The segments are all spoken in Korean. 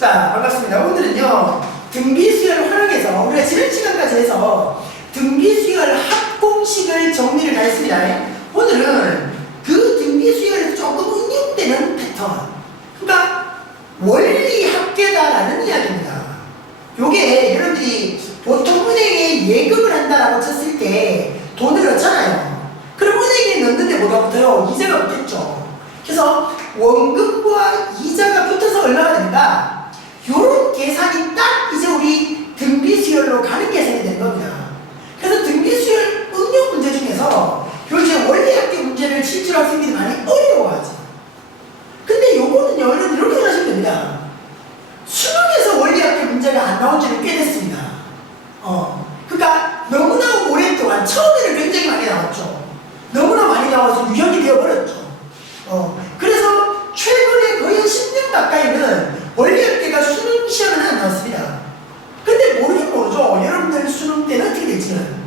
자, 반갑습니다. 오늘은요, 등비수열을 활용해서 우리가 지난 시간까지 해서 등비수열 합공식을 정리를 다 했습니다. 오늘은 그 등비수열에서 조금 응용되는 패턴, 그러니까 원리 합계다라는 이야기입니다. 요게 여러분들이 보통 은행에 예금을 한다라고 쳤을 때 돈을 넣잖아요. 그럼 은행에 넣는데 뭐가 붙어요? 이자가 붙겠죠. 그래서 원금과 이자가 붙어서 얼마가 됩니까? 요런 계산이 딱 이제 우리 등비수열로 가는 계산이 되는 겁니다. 그래서 등비수열 응용 문제 중에서 요 이제 원리합계 문제를 실제로 학생들이 많이 어려워하죠. 근데 요거는요, 여러분 이렇게 생각하시면 됩니다. 수능에서 원리합계 문제가 안 나온 지는 꽤 됐습니다. 그러니까 너무나 오랫동안 처음에는 굉장히 많이 나왔죠. 너무나 많이 나와서 유형이 되어버렸죠. 그래서 최근에 거의 10년 가까이는 원리합계가 수능 시험에는 안 나왔습니다. 근데 모르긴 모르죠. 여러분들 수능 때는 어떻게 될지는.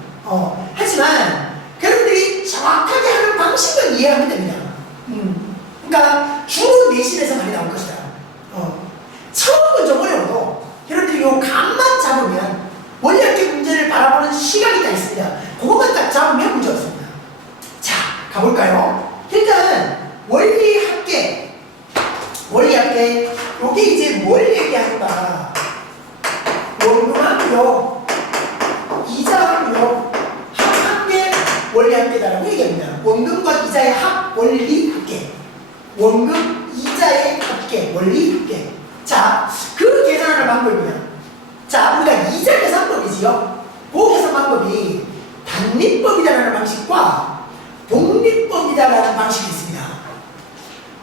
하지만 여러분들이 정확하게 하는 방식은 이해하면 됩니다. 그러니까 주로 내신에서 많이 나올 것이다. 처음은 좀 어려워도 여러분들이 요 감만 잡으면 원리합계 문제를 바라보는 시각이 다 있습니다. 그것만 딱 잡으면 문제 없습니다. 자, 가볼까요? 일단 원리합계, 요게 이제 뭘 얘기하는가? 원금합요, 이자합요, 합합계 원리합계다라고 얘기합니다. 원금과 이자의 합 원리합계, 원금 이자의 합계 원리합계. 자, 그 계산하는 방법이냐? 자, 우리가 이자 계산법이지요. 그 계산 방법이 단립법이다라는 방식과 독립법이다라는 방식이 있습니다.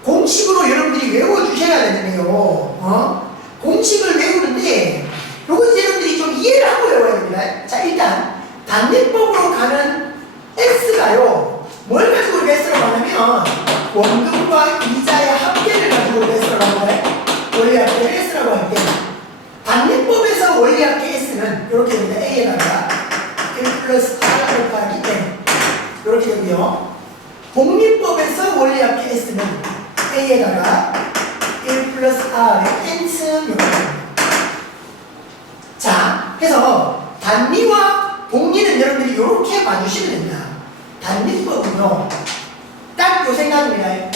공식으로 여러분들이 외워주셔야 되는데요. 공식을 외우는데 요거 이제 여러분들이 좀 이해를 하고 외워야 됩니다. 자, 일단 단립법으로 가는 S가요, 뭘 가지고 우리가 S라고 하냐면 원금과 이자의 합계를 가지고 우리가 S라고 하는데 원리합계를 S라고 할때, 단립법에서 원리합계 S는 이렇게 됩니다. A에다가 1 플러스 R 곱하기 N 이렇게 되고요. 독립법에서 원리합계 S는 A에다가 1 플러스 R의 N승 이렇게 됩니다. 자, 그래서 단리와 독리는 여러분들이 이렇게 봐주시면 됩니다. 단립법은요, 딱 요 생각입니다.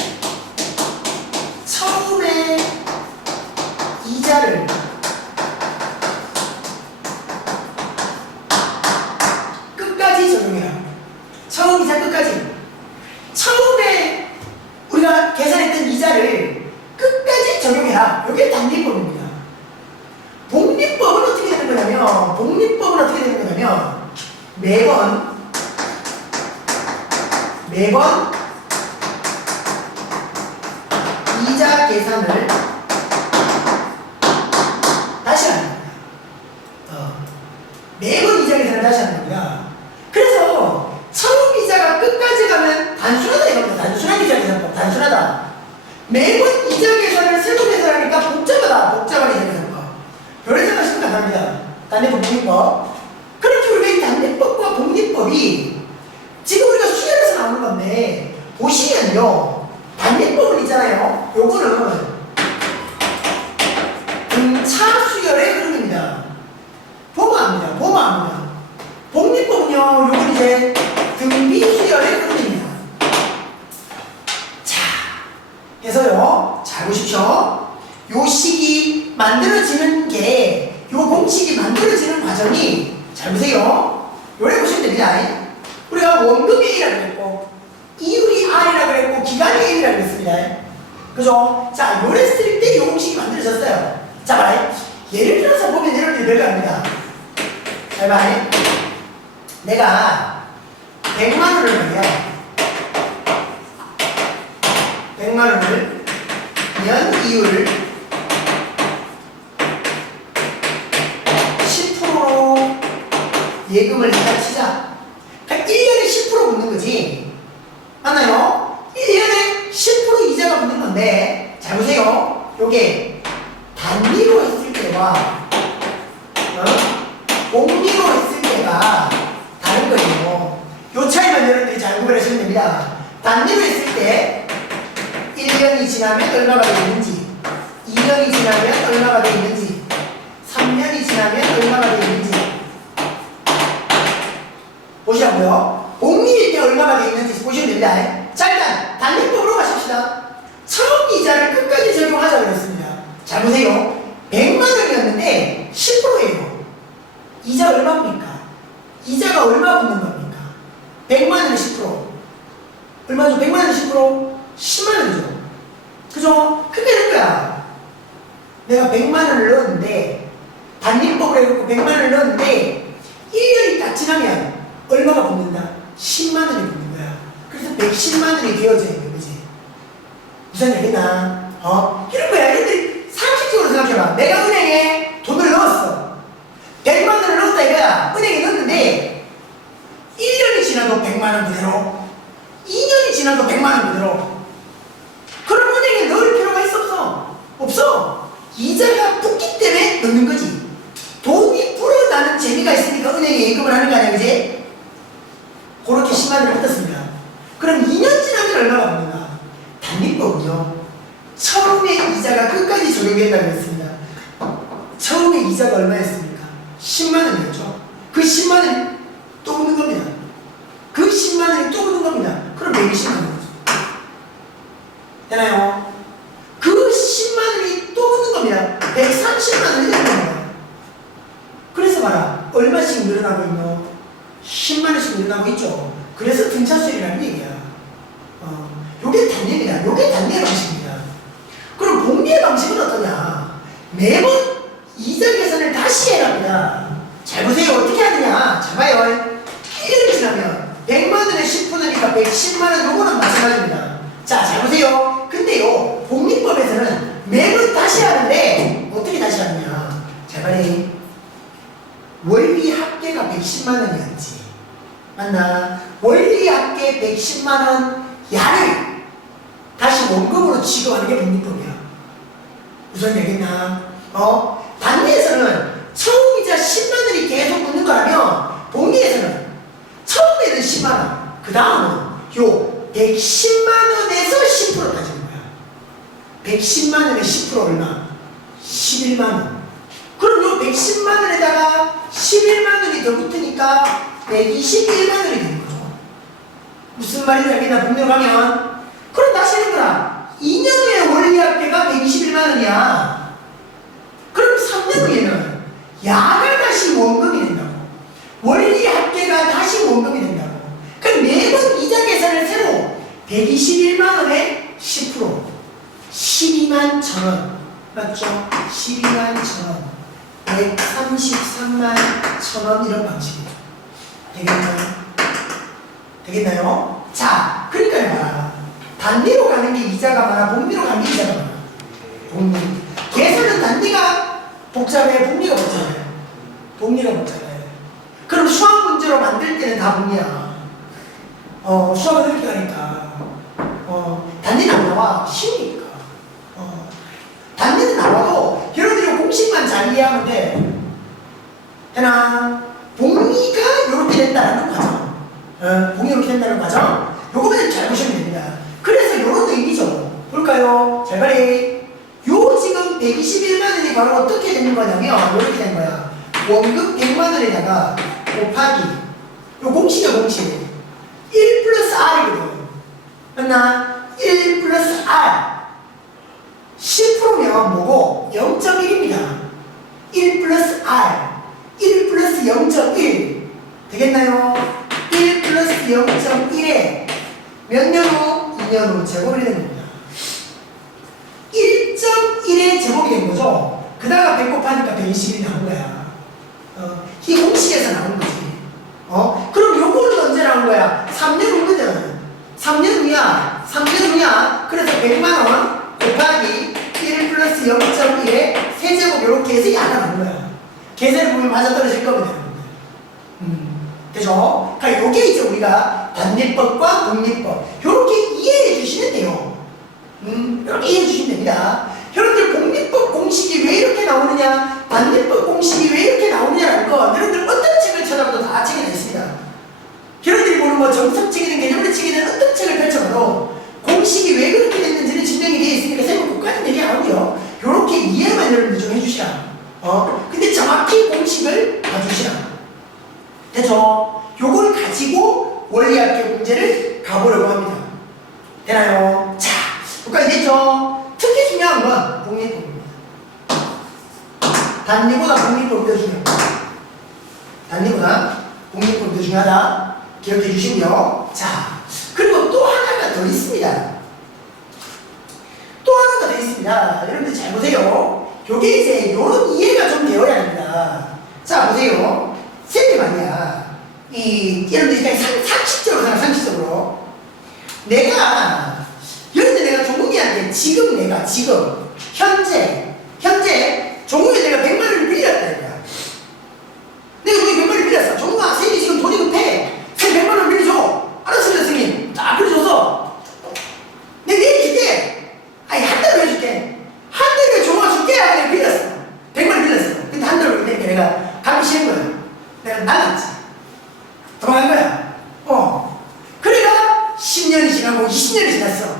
처음에 이자를 끝까지 적용해라. 처음 이자 끝까지. 처음에 우리가 계산했던 이자를 끝까지 적용해라. 이게 단립법입니다. 독립법은 어떻게 되는 거냐면, 매번 이자 계산을 다시 하는 겁니다. 매번 이자 계산을 다시 하는 겁니다. 그래서 처음 이자가 끝까지 가면 단순하다 이겁니다. 단순한 이자 계산법, 단순하다. 매번 이자 계산을 세부 계산하니까 복잡한 이자 계산법. 요런 생각하시면 가능합니다. 단립법, 독립법. 그렇게 우리가 이 단립법과 독립법이 지금 우리가 수열에서 나오는 건데, 보시면요, 단립법은 있잖아요. 요거는 등차 수열의 흐름입니다. 보마입니다. 독립법은요, 요건 이제 등비 수열의 흐름입니다. 자, 해서요, 잘 보십시오. 요 식이 만들어지는 게, 요 공식이 만들어지는 과정이, 잘 보세요. 요래 보시면 됩니다. 우리가 원금이 A라고 그랬고, 이율이 R이라고 그랬고, 기간이 A라고 그랬습니다. 그죠? 자, 요랬을 때 요 공식이 만들어졌어요. 자, 봐. 예를 들어서 보면 여러분들이 별거 아닙니다. 잘 봐. 내가 100만원을 말이야. 100만원을 연 이율 10%로 예금을 일단 치자. 그러니까 1년에 10% 붙는 거지. 맞나요? 1년에 10% 이자가 붙는 건데, 잘 보세요. 요게 단리로 했을 때와 복리로 했을 때가 다른 거예요. 요 차이만 여러분들이 잘 구별하시면 됩니다. 단리로 했을 때 1년이 지나면 얼마가 되는지, 2년이 지나면 얼마가 돼 있는지, 3년이 지나면 얼마가 돼 있는지 보시라고요. 복리일 때 얼마가 돼 있는지 보시면 됩니다. 자, 일단 단리법으로 가십시다. 처음 이자를 끝까지 적용하자고 했습니다. 잘 보세요. 100만 원이었는데 10%예요. 이자 얼마입니까? 이자가 얼마 붙는 겁니까? 100만 원에 10%. 얼마죠? 100만 원에 10%? 10만 원이죠. 그죠? 크게 된 거야. 내가 100만 원을 넣었는데, 단리법으로 해놓고 100만 원을 넣었는데, 1년이 딱 지나면 얼마가 붙는다? 10만 원이 붙는 거야. 그래서 110만 원이 되어져 있는 거지. 무슨 얘기나? 이런 거야. 여러분들이 상식적으로 생각해봐. 내가 은행에 돈을 넣었어. 100만 원을 넣었다 이거야. 은행에 넣었는데, 1년이 지나도 100만 원 그대로, 2년이 지나도 100만 원 그대로. 그럼 은행에 넣을 필요가 있어 없어? 없어. 이자가 붙기 때문에 넣는 거지. 돈이 불어나는 재미가 있으니까 은행에 예금을 하는 거 아니야, 그지? 그렇게 10만 원을 붙었습니다. 그럼 2년 지나면 얼마가 붙는가? 단리법은요, 처음에 이자가 끝까지 적용된다고 했습니다. 처음에 이자가 얼마였습니까? 10만 원이었죠. 그 10만 원이 또 붙는 겁니다. 그 10만 원이 또 붙는 겁니다. 그럼 120만 원. 되나요? 그 10만 원이 또 붙는 겁니다. 130만 원이 되는 겁니다. 그래서 봐라. 얼마씩 늘어나고 있노? 10만 원씩 늘어나고 있죠. 그래서 등차수율이라는 얘기야. 요게 단례입니다. 요게 단례 방식입니다. 그럼 복리의 방식은 어떠냐? 매번 이자 계산을 다시 해야 합니다. 잘 보세요. 어떻게 하느냐? 잘 봐요. 1년이 지나면 100만 원에 10%니까 110만 원, 요거는 마찬가지입니다. 자, 잘 보세요. 근데요, 복리법에서는 매번 다시 하는데, 어떻게 다시 하느냐? 잘 봐요. 원리 합계가 110만 원이었지. 맞나? 원리 합계 110만 원 야를 다시 원금으로 취급하는 게 복리법이야. 무슨 얘기나? 단리에서는 처음이자 10만 원이 계속 붙는 거라면, 복리에서는 처음에는 10만 원, 그 다음은 요 110만 원에서 10% 따지는 거야. 110만 원에 10% 얼마? 11만 원. 그럼 요 110만 원에다가 11만 원이 더 붙으니까 121만 원이 되는 거죠. 무슨 말인지 알겠나? 복리로 가면. 그럼 다시 하는 거라. 2년 후에 원리 합계가 121만 원이야. 그럼 3년 후에는 야가 다시 원금이 된다고. 원리 합계가 다시 원금이 된다고. 그럼 매번 이자 계산을 새로 121만 원에 10%. 12만 1,000원. 맞죠? 12만 1,000원. 133만 1,000원 이런 방식이에요. 되겠나요? 되겠나요? 자, 그러니까 봐라. 단리로 가는 게 이자가 많아, 복리로 가는 게 이자가 많아. 복리. 계산은 단리가 복잡해, 복리가 복잡해. 복리가 복잡해. 그럼 수학 문제로 만들 때는 다 복리야. 수학을 이렇게 하니까. 단리는 안 나와. 쉬우니까. 단리는 나와도 여러분들이 공식만 잘 이해하면 돼. 되나? 복리가 이렇게 된다는 과정. 복리 이렇게 된다는 과정. 요거만 잘 보시면 됩니다. 그래서 요런 의미죠. 볼까요? 잘 봐리. 요 지금 121만 원이 바로 어떻게 되는 거냐면, 이렇게 된 거야. 원금 100만 원에다가 곱하기. 요 공식이야, 공식. 1 플러스 R이거든. 맞나? 1 플러스 R. 10%면 뭐고? 0.1입니다. 1 플러스 R. 1 플러스 0.1. 되겠나요? 1 플러스 0.1에 몇 년 후? 2년 후 제곱이 되는 겁니다. 1.1의 제곱이 된 거죠? 그다가 100 곱하니까 120이 나온 거야. 이 공식에서 나온 거지. 그럼 요거는 언제 나온 거야? 3년 후거든. 3년 후야. 3년 후야. 그래서 100만 원 곱하기 1 플러스 0.1에 세제곱 이렇게 해서 야가 나온 거야. 계산을 보면 맞아떨어질 겁니다. 그죠? 그러니까 요게 이제 우리가 단리법과 복리법 요렇게 이해해 주시면 돼요. 이렇게 이해해 주시면 됩니다. 여러분들 복리법 공식이 왜 이렇게 나오느냐, 단리법 공식이 왜 이렇게 나오느냐라는 거 여러분들 어떤 책을 찾아봐도 다 책이 있습니다. 여러분들이 보는 뭐 정석책이든 개념의 책이든 어떤 책을 펼쳐봐도 공식이 왜 그렇게 됐는지는 증명이 되어 있으니까 세부 국가는 얘기 안 하고요. 요런 근데 정확히 공식을 봐주시라. 됐죠? 요걸 가지고 원리학계 문제를 가보려고 합니다. 되나요? 자, 여기까지 됐죠? 특히 중요한 건 복리법입니다. 단리보다 복리법이 더 중요합니다. 단리보다 복리법이 더 중요하다. 기억해 주시고요. 자, 그리고 또 하나가 더 있습니다. 또 하나가 더 있습니다. 여러분들 잘 보세요. 요게 이제 요런 이해가 좀 되어야 합니다. 자, 보세요. 쌤이 말이야. 여러분들 그냥 상식적으로 생각, 상식적으로. 여러분들 내가 종국이한테 지금 현재 종국이 내가 100만원을 빌렸다 이거야. 내가 종국이 100만원을 빌렸어. 종국아, 쌤이 지금 돈이 급해. 쌤 100만원 빌려줘. 알았습니다, 선생님. 자, 빌려줘서 내가 내일 줄게. 아니, 한 달로 해줄게. 한 달에 종국아 줄게 하고 내가 빌렸어. 100만원 빌렸어. 근데 한 달로 내니까 내가 가기 싫은 거야. 내가 나갔지. 도망간 거야. 그래가 10년이 지나고 20년이 지났어.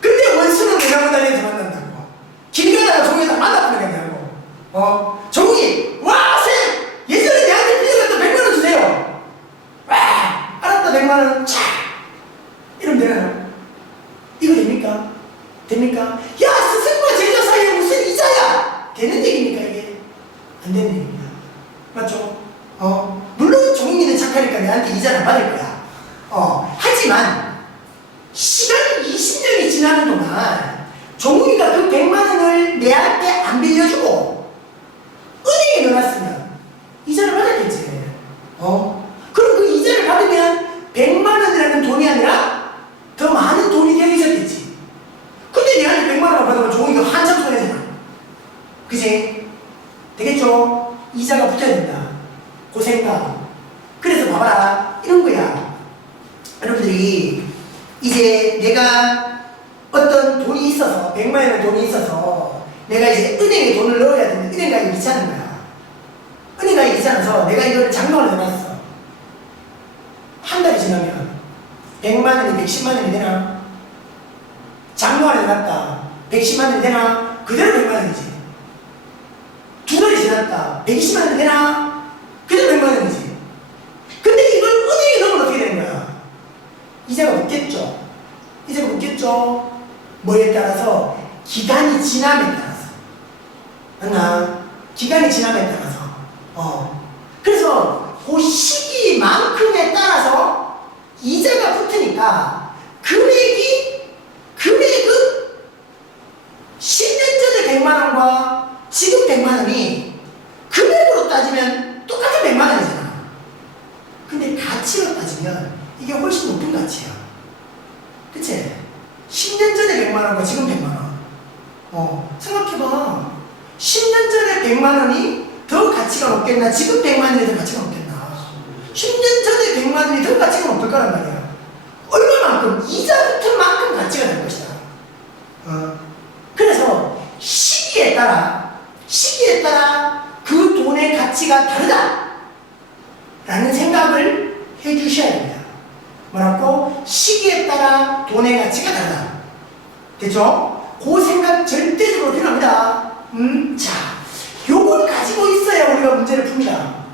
근데 원수는 내가 보다니면서 만난다고. 길 가다가 종국이다 만나보는 거냐고. 종국이, 와, 쌤! 예전에 내한테 빌려갔던 100만원 주세요. 와, 알았다, 100만원. 차! 이러면 되나요? 이거 됩니까? 됩니까? 야, 스승과 제자 사이에 무슨 이자야! 되는 얘기입니까, 이게? 안 되는 얘기입니다. 맞죠? 물론 종국이는 착하니까 내한테 이자를 받을 거야. 하지만 시간이 20년이 지나는 동안 종국이가 그 100만원을 내한테 안 빌려주고 은행에 넣어놨으면 이자를 받았겠지. 그럼 그 이자를 받으면 100만원이라는 돈이 아니라 더 많은 돈이 되어 있었겠지. 근데 내한테 100만원을 받으면 종국이가 한참 손해잖아. 그지? 되겠죠? 이자가 붙어야 된다. 고생가. 그래서 봐봐라. 이런 거야. 여러분들이 이제 내가 어떤 돈이 있어서 100만원의 돈이 있어서 내가 이제 은행에 돈을 넣어야 되는데 은행 가입이 귀찮은 거야. 은행 가입이 귀찮아서 내가 이걸 장롱을 넣어놨어. 한 달이 지나면 100만원이 110만원이 되나? 장롱 안에 넣어놨다. 110만원이 되나? 그대로 100만원이지. 두 달이 지났다. 120만원이 되나? 그대로 100만원이지. 근데 이걸 은행에 넣으면 어떻게 되는 거야? 이자가 붙겠죠? 이자가 붙겠죠? 뭐에 따라서? 기간이 지남에 따라서. 맞나? 기간이 지남에 따라서. 그래서 그 시기만큼에 따라서 이자가 붙으니까 금액은 10년 전에 100만원과 지금 100만원이 금액으로 따지면 똑같은 100만원이잖아. 근데 가치로 따지면 이게 훨씬 높은 가치야. 그치? 10년 전에 100만원과 지금 100만원. 생각해봐. 10년 전에 100만원이 더 가치가 높겠나? 지금 100만원이 더 가치가 높겠나? 10년 전에 100만원이 더 가치가 높을 거란 말이야. 얼마만큼? 이자 붙은 만큼 가치가 될 것이다. 그래서 시기에 따라 그 돈의 가치가 다르다 라는 생각을 해주셔야 됩니다. 뭐라고? 시기에 따라 돈의 가치가 다르다. 됐죠? 그 생각 절대적으로 필요합니다. 자, 요걸 가지고 있어야 우리가 문제를 풉니다.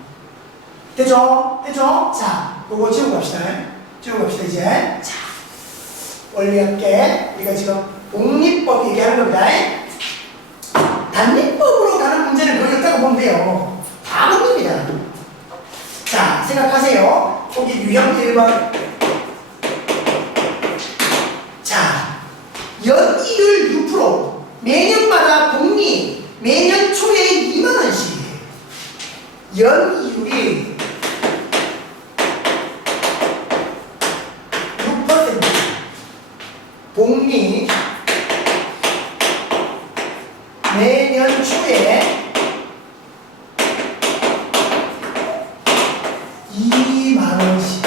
됐죠? 자, 요거 지우고 갑시다. 이제. 자, 원리학계 우리가 지금 복리법 얘기하는 겁니다. 단리법으로 가는 문제는 거의 없다고 보면 돼요. 다 복리입니다. 자, 생각하세요. 거기 유형 1번. 자, 연이율 6%. 매년마다 복리, 매년 초에 2만원씩. 연이율이 6%. 복리, 매년 초에 2만원씩.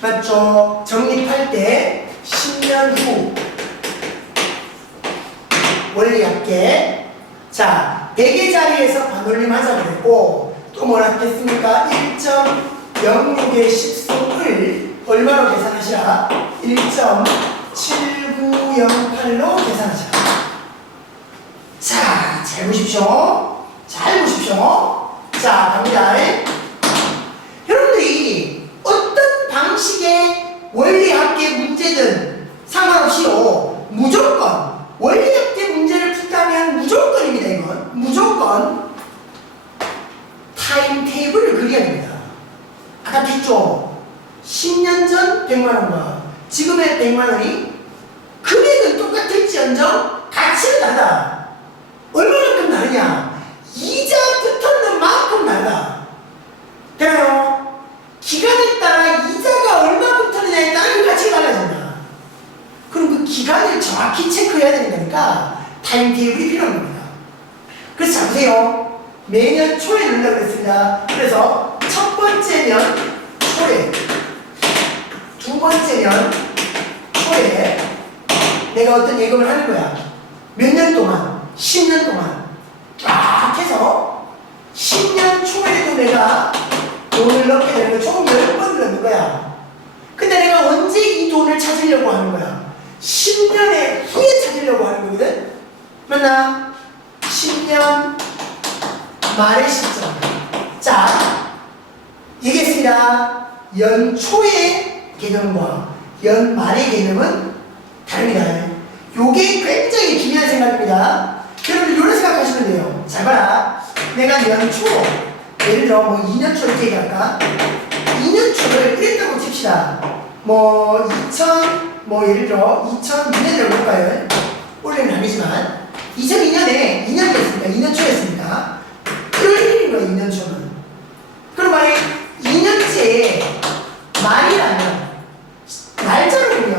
맞죠? 적립할 때 10년 후 원리학계. 자, 100의 자리에서 반올림 하자고 그랬고, 또 뭐라 했습니까? 1.06의 식수를 얼마로 계산하시라? 1.7908로 계산하시라. 자, 잘 보십시오. 잘 보십시오. 자, 갑니다. 여러분들이 어떤 방식의 원리합계 문제든 상관없이요. 무조건 원리합계 문제를 풀다면 무조건입니다. 이건 무조건 타임 테이블을 그려야 됩니다. 아까 했죠. 10년 전 100만 원과 지금의 100만 원이 금액은 똑같을지언정 가치는 다르다. 얼마만큼 다르냐? 이자 붙었는 만큼 다르다. 되나요? 기간에 따라 이자가 얼마 붙었느냐에 따라 그 가치가 달라진다. 그럼 그 기간을 정확히 체크해야 되는 거니까 타임테이블이 필요한 겁니다. 그래서 자 보세요. 매년 초에 넣으려고 했습니다. 그래서 첫 번째 년 초에, 두 번째 년 초에 내가 어떤 예금을 하는 거야. 몇 년 동안? 10년 동안 쫙 해서 10년 초에도 내가 돈을 넣게 되는 거 총 10번 넣는 거야. 근데 내가 언제 이 돈을 찾으려고 하는 거야? 10년의 후에 찾으려고 하는 거거든? 맞나? 10년 말의 시점. 자, 얘기했습니다. 연초의 개념과 연말의 개념은 다릅니다. 요게 굉장히 중요한 생각입니다. 여러분 이런 생각하시면 돼요. 잘 봐라. 내가 연초, 예를 들어 뭐 2년 초 이렇게 얘기할까? 2년 초를 이랬다고 칩시다. 뭐 예를 들어 2002년이라고 볼까요? 올해는 아니지만 2002년에 2년이었습니다. 2년 초였습니다. 1월 1일인 거예요. 2년 초는. 그럼 만약에 2년째 말이라면 날짜로는요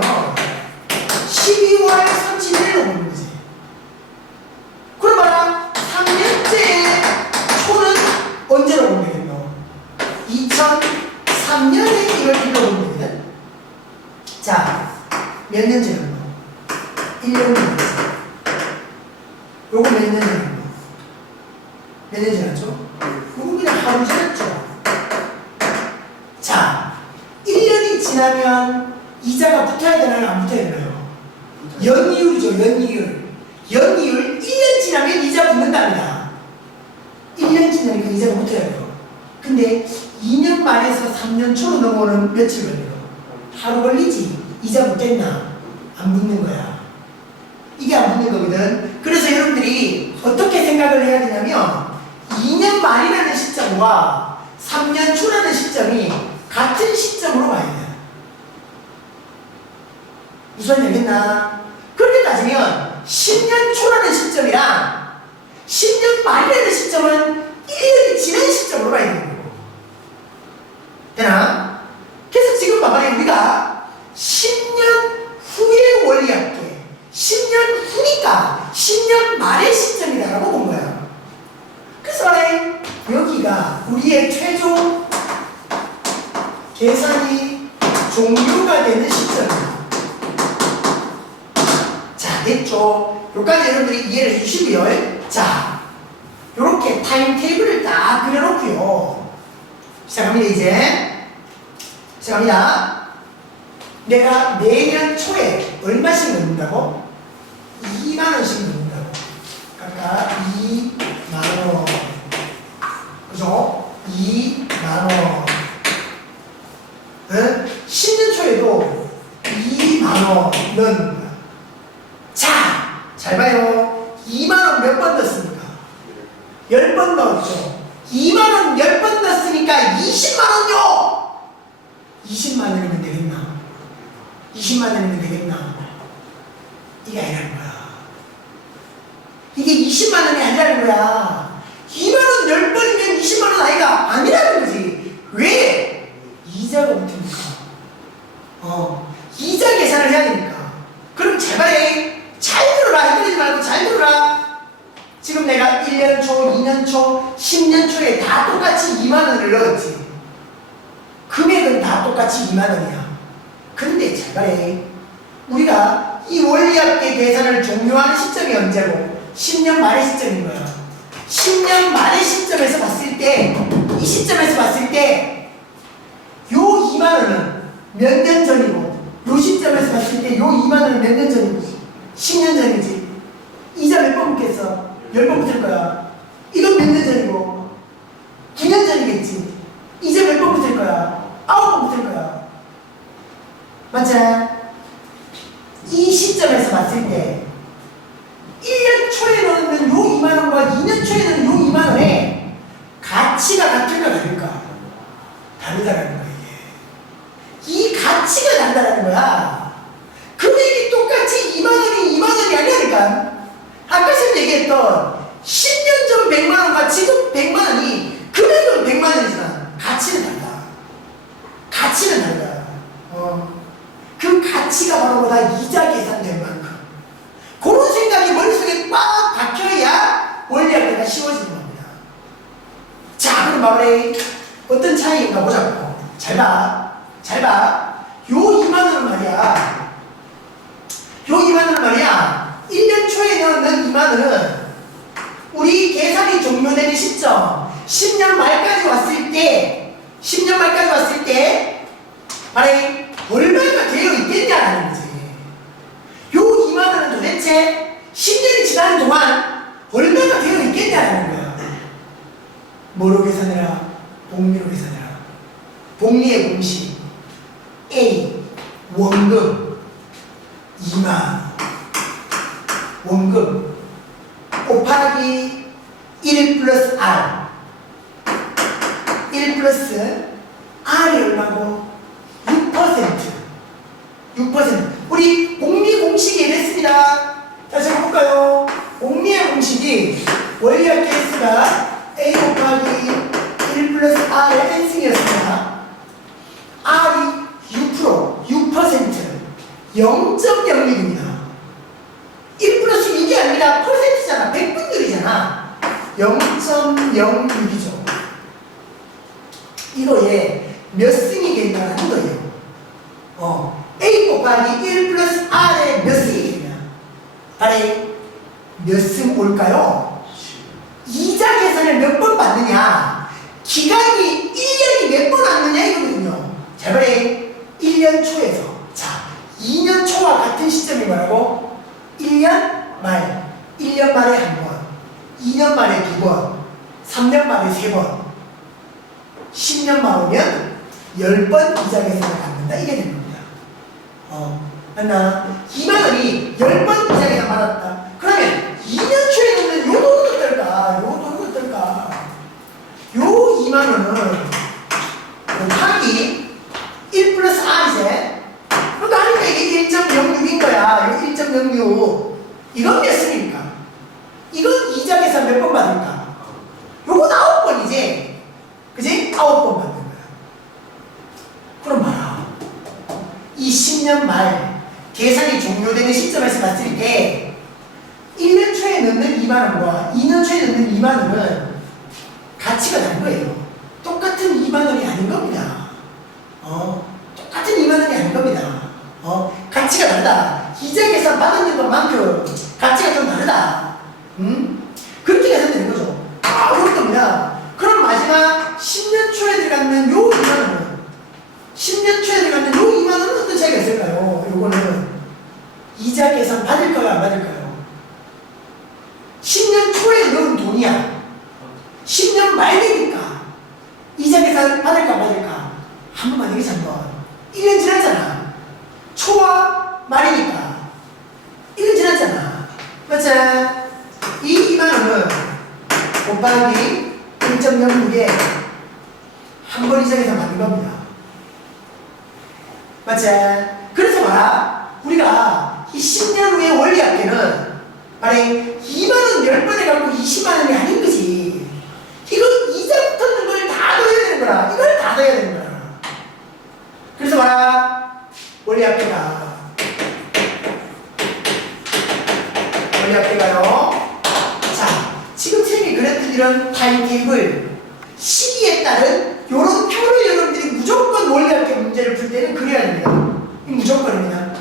12월 31일로 보는 거지. 그럼 봐라 3년째 초는 언제로 보면 되겠노? 2003년에 1월 1일로 보면 되거든. 자, 몇 년 지났노? 1년 지났어. 요거 몇 년 지났노? 몇 년 지났죠? 요거 그냥 하루 지났죠. 자, 1년이 지나면 이자가 붙어야 되나요? 안 붙어야 되나요? 연이율이죠. 연이율. 연이율 1년 지나면 이자 붙는답니다. 1년 지나니까 이자가 붙어야 돼요. 근데 2년 말에서 3년 초로 넘어오는 며칠 걸려요? 하루 걸리지. 이자 붙겠나? 안 붙는 거야. 이게 안 붙는 거거든. 그래서 여러분들이 어떻게 생각을 해야 되냐면 2년 말이라는 시점과 3년 초라는 시점이 같은 시점으로 봐야 돼요. 무슨 말인지 알겠나? 그렇게 따지면 10년 초라는 시점이랑 10년 말이라는 시점은 1년이 지난 시점으로 봐야 되는 거고. 되나? 그래서 지금 봐봐요. 우리가 10년 후에 원리할게. 10년 후니까 10년 말의 시점이다라고 본 거야. 그래서 말해 여기가 우리의 최종 계산이 종료가 되는 시점이야. 자, 됐죠? 여기까지 여러분들이 이해를 해주시고요. 자, 요렇게 타임테이블을 딱 그려놓고요. 시작합니다, 이제. 시작합니다. 내가 내년 초에 얼마씩 넣는다고? 2만원씩 넣는다고. 각각 2만원. 그죠? 2만원. 네? 10년 초에도 2만원 넣는 거야. 자, 잘 봐요. 2만원 몇 번 넣었습니까? 10번 넣었죠. 2만원 10번 넣었으니까 20만원요! 20만원이면 되겠나? 20만원이면 되겠나? 이게 아니라는 거야. 이게 20만원이 아니라는 거야. 2만원 10번이면 20만원 아이가 아니라는 거지. 왜? 이자가 붙으니까. 이자 계산을 해야 되니까. 그럼 제발 잘 들어라. 헷갈리지 말고 잘 들어라. 지금 내가 1년 초, 2년 초, 10년 초에 다 똑같이 2만원을 넣었지. 금액은 다 똑같이 2만원이야. 근데 제발 우리가 이 원리합계 계산을 종료하는 시점이 언제고? 10년 말의 시점인 거야. 10년 말의 시점에서 봤을 때, 이 시점에서 봤을 때, 요 2만원은 몇 년 전이고, 요 시점에서 봤을 때 요 2만원은 몇 년 전이지? 10년 전이지. 이자 몇 번 붙겠어? 몇 번 붙을 거야? 이건 몇 년 전이고 9년 전이겠지. 이제 몇 번 붙을 거야? 9번 붙을 거야. 맞지? 이 시점에서 봤을 때 1년 초에 넣는 요 2만원과 2년 초에 넣는 요 2만원의 가치가 같을까 다를까? 다르다라는 거야. 이 가치가 다르다는 거야. 금액이 똑같이 2만원이 2만원이 아니라니까. 아까 쌤 얘기했던 10년 전 100만원과 지금 100만원이 금액은 100만원이지만 가치는 다르다. 가치는 다르다. 그 가치가 바로 뭐다? 이자 계산된 만큼. 그런 생각이 머릿속에 꽉 박혀야 원리학대가 쉬워지는 겁니다. 자, 그럼 마무리. 어떤 차이인가 보자고. 잘 봐. 잘 봐. 요 2만원은 말이야. 요 2만원은 말이야. 1년 초에 넣는 2만원은 우리 계산이 종료되는 시점 10년 말까지 왔을 때 10년 말까지 왔을 때 말해 얼마가 되어 있겠냐라는 거지. 요 2만원은 도대체 10년이 지나는 동안 얼마가 되어 있겠냐라는 거야. 뭐로 계산해라? 복리로 계산해라. 복리의 공식 A 원금 2만 원금 곱하기 1 플러스 R 1 플러스 R이 얼마고? 6% 우리 복리 공식이 이랬습니다. 다시 한번 볼까요? 복리의 공식이 원리학 케이스가 A 곱하기 1 플러스 R의 n승이었습니다. R이 6% 0.06입니다. 1 플러스 6이 아니라 퍼센트잖아. 100분율이잖아. 0.06이죠. 이거에 몇 승이겠냐는 거예요. A 곱하기 1 플러스 R에 몇 승이겠냐? 아래 몇 승 올까요? 이자 계산을 몇 번 받느냐? 기간이 1년이 몇 번 왔느냐 이거거든요. 잘 봐래. 1년 초에서 자 2년 초와 같은 시점이 뭐라고? 1년 말 1년 말에 한 번 2년 말에 두 번 3년 말에 세 번 10년 말 오면 10번 이자 계산을 받는다 이게 되는 겁니다. 맞나? 2만원이 10번 이자 계산 받았다. 그러면 2년 초에 넣는 요 돈은 어떨까? 요 돈은 어떨까? 요 2만원은 곱하기 1 플러스 R이제. 그러니까 하니까 이게 1.06인 거야. 1.06. 이건 몇 승입니까? 이건 이자 계산 몇 번 받을까? 요건 9번이지. 그지? 9번 받는 거야. 그럼 봐라. 이 10년 말 계산이 종료되는 시점에서 봤을 때 1년 초에 넣는 2만원과 2년 초에 넣는 2만원은 가치가 다른 거예요. 똑같은 2만원이 아닌 겁니다. 똑같은 2만원이 아닌 겁니다. 가치가 다르다. 이자 계산 받는 것만큼 가치가 좀 다르다. 그렇게 계산되는 거죠. 어려운 겁니다. 그럼 마지막 10년 초에 들어가는 요 2만원은 10년 초에 들어가는 요 2만원은 어떤 차이가 있을까요? 요거는 이자 계산 받을까요? 안 받을까요? 10년 초에 넣은 돈이야. 10년 말이니까 이자 계산 받을까 안 받을까? 한 번만 얘기해 한번. 1년 지났잖아. 초와 말이니까 1년 지났잖아. 맞지? 이 2만원은 곱하기 1.06에 한 번 이자 계산 받는 겁니다. 맞지? 그래서 봐라. 우리가 이 10년 후의 원리학계는 말해 2만원 10번 해갖고 20만원이 아닌 거지. 이거 이자 붙었는 걸 다 넣어야 되는 거라. 이걸 다 넣어야 되는 거라. 그래서 봐라. 원리학계가요. 자, 지금 쌤이 그렸던 이런 타임테이블 시기에 따른 요런 표를 여러분들이 무조건 원리학계 문제를 풀 때는 그려야 됩니다. 이거 무조건입니다.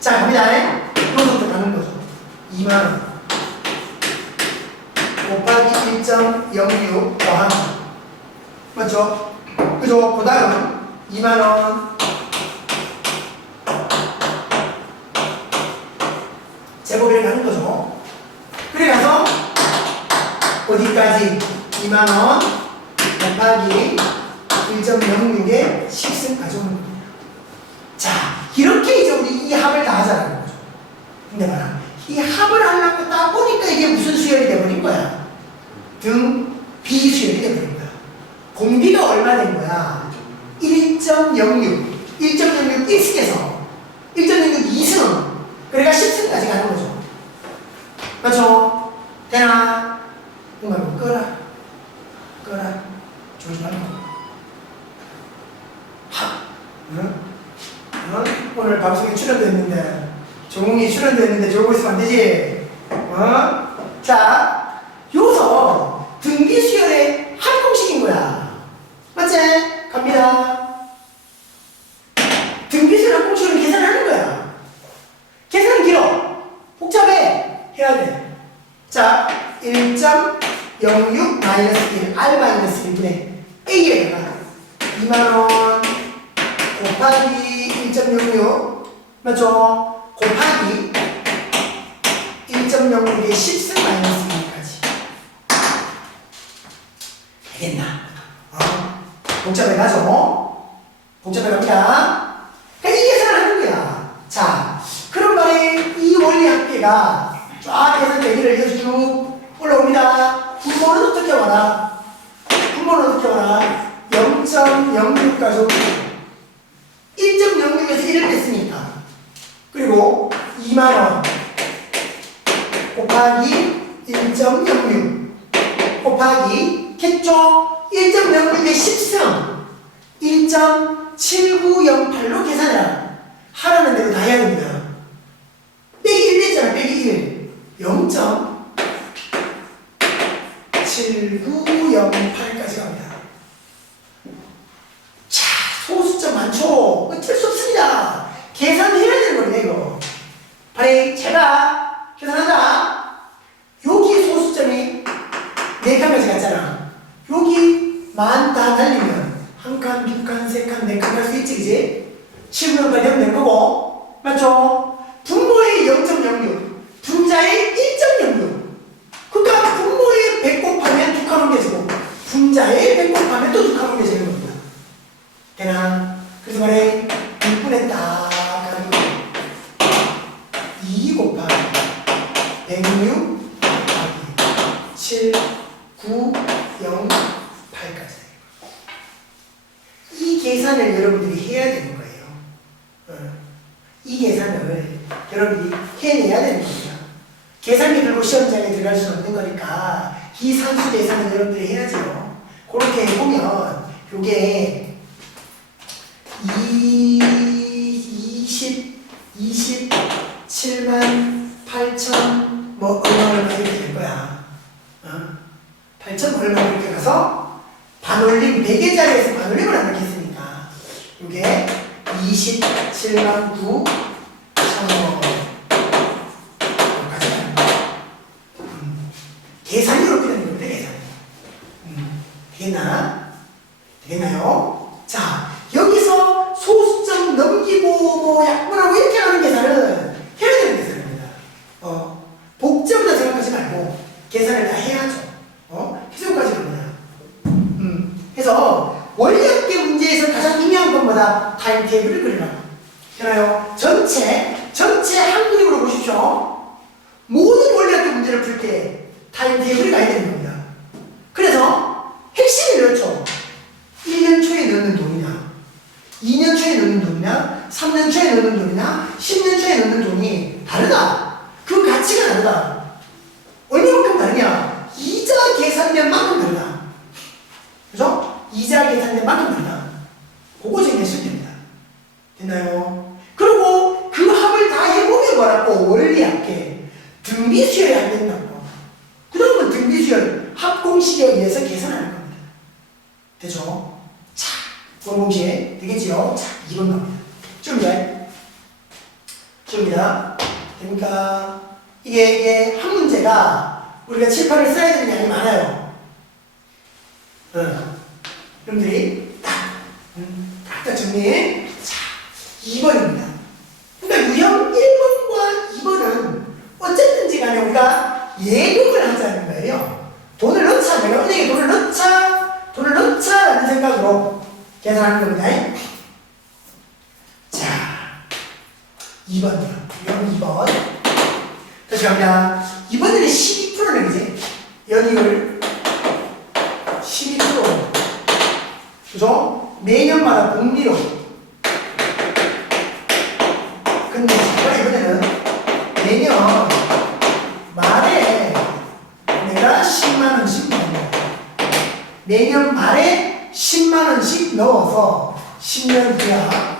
자, 갑니다. 요것부터 가는 거죠. 2만원 곱하기 1.06 더하기 맞죠? 그죠? 그 다음 2만원 제곱을 가는 거죠. 그래 가서 어디까지? 2만원 곱하기 1.06의 10승 가져오는 겁니다. 자, 이렇게 이제 우리 이 합을 다 하자는 거죠. 근데 봐라. 이 합을 하려고 딱 보니까 이게 무슨 수열이 돼버린 거야? 등 비수열이 돼버린 거야. 공비가 얼마 된 거야? 1.06. 1.06 1승에서 1.06 2승. 그러니까 10승까지 가는 거죠. 맞죠? 되나? 이거 끄라. 끄라. 조지 말고. 하. 응? 응? 오늘 방송에 출연됐는데, 종웅이 출연됐는데 저러고 있으면 안 되지? 자, 요서 등비수열의 합공식인 거야. 맞지? 갑니다. 등비수열 합공식을 계산하는 거야. 계산은 길어. 복잡해. 해야 돼. 자, 1.06 마이너스 1, R 마이너스 1분의 A에다가 2만원 곱하기 1.06 맞죠? 곱하기 1.06의 10승 마이너스 1까지 되겠나? 복잡해 가죠? 복잡해 갑니다. 그러니까 이 계산을 하는 거야. 자, 그런 말에 이 원리 합계가 쫙 해서 대기를 이어서 쭉 올라옵니다. 분모는 어떻게 와라? 분모는 어떻게 와라? 0.06까지 1.06에서 1을 뺐으니까. 그리고 2만원 곱하기 1.06 곱하기 겠죠? 1.06의 10승 1.7908로 계산해라. 하라는 대로 다 해야 됩니다. 빼기 1 냈잖아. 빼기 1 0.7908까지 갑니다. 자, 소수점 많죠? 어쩔 수 없습니다. 계산해야 되는 거네, 이거. 바로 제가 계산하자. 여기 소수점이 4칸까지 갔잖아. 여기 만 다 달리면 한 칸, 두 칸, 세 칸, 네 칸 갈 수 있지, 그지? 7분까지 하면 되는 거고. 맞죠? 분모의 0.06, 분자의 1.06. 그러니까 분모의 100 곱하면 2칸 옮겨지고 분자의 100 곱하면 또 2칸 옮겨지는 겁니다. 되나? 그래서 말해 6분의 딱 가는 거예요. 2 곱하기 106 곱하기 7, 9, 0, 8까지. 이 계산을 여러분들이 해야 되는 거예요. 이 계산을 여러분들이 해내야 되는 겁니다. 계산기 들고 시험장에 들어갈 수는 없는 거니까 이 산수 계산을 여러분들이 해야죠. 그렇게 해보면 요게 27만 8천 뭐 얼마 이렇게 될 거야. 8천 얼마 이렇게 가서 반올림 100개짜리에서 반올림을 안 이렇게 했으니까 요게 27만 9 천원 계산이 이렇게 되는 겁니다. 계산이. 되겠나? 되겠나요? 자, 여기서 소수점 넘기고 뭐 약분하고 이렇게 하는 계산은 해야 되는 계산입니다. 복잡하다 생각하지 말고 계산을 다 해야죠. 기술까지 합니다. 그래서 원리합계 문제에서 가장 중요한 건 뭐다? 타임테이블을 그리라. 되나요? 전체 한 그림으로 보십시오. 모든 원리합계 문제를 풀 때 타임테이블이 가야 되는 겁니다. 그래서 핵심이 그렇죠. 1년 초에 넣는 돈이나 2년 초에 넣는 돈이나 3년 초에 넣는 돈이나 10년 초에 넣는 돈이 다르다. 그 가치가 다르다. 얼마만큼 다르냐? 이자 계산된 만큼 다르다. 그죠? 이자 계산된 만큼 다르다. 그거 정리하시면 됩니다. 됐나요? 그리고 그 합을 다 해보면 뭐라고? 원리합계 등비수열이 안 된다고. 그러면 등비수열 합공식에 의해서 계산하는 겁니다. 되죠? 자, 공공식에 되겠지요? 자, 2번 갑니다. 줍니다. 됩니까? 이게 한 문제가 우리가 칠판을 써야 되는 양이 많아요. 여러분들이 딱 정리. 자, 2번입니다. 그러니까 유형 1번과 2번은 어쨌든지 간에 우리가 예금을 하자는 거예요. 돈을 넣자. 내가 은행에 돈을 넣자. 라는 생각으로 계산하는 겁니다. 자, 2번이요. 2번. 다시 갑니다. 이번에는 12%는 그지? 연이율 12%. 그죠? 매년마다 복리로. 근데 이번에는 매년 말에 내가 10만원씩 넣는 거야. 매년 말에 10만원씩 넣어서 10년 뒤야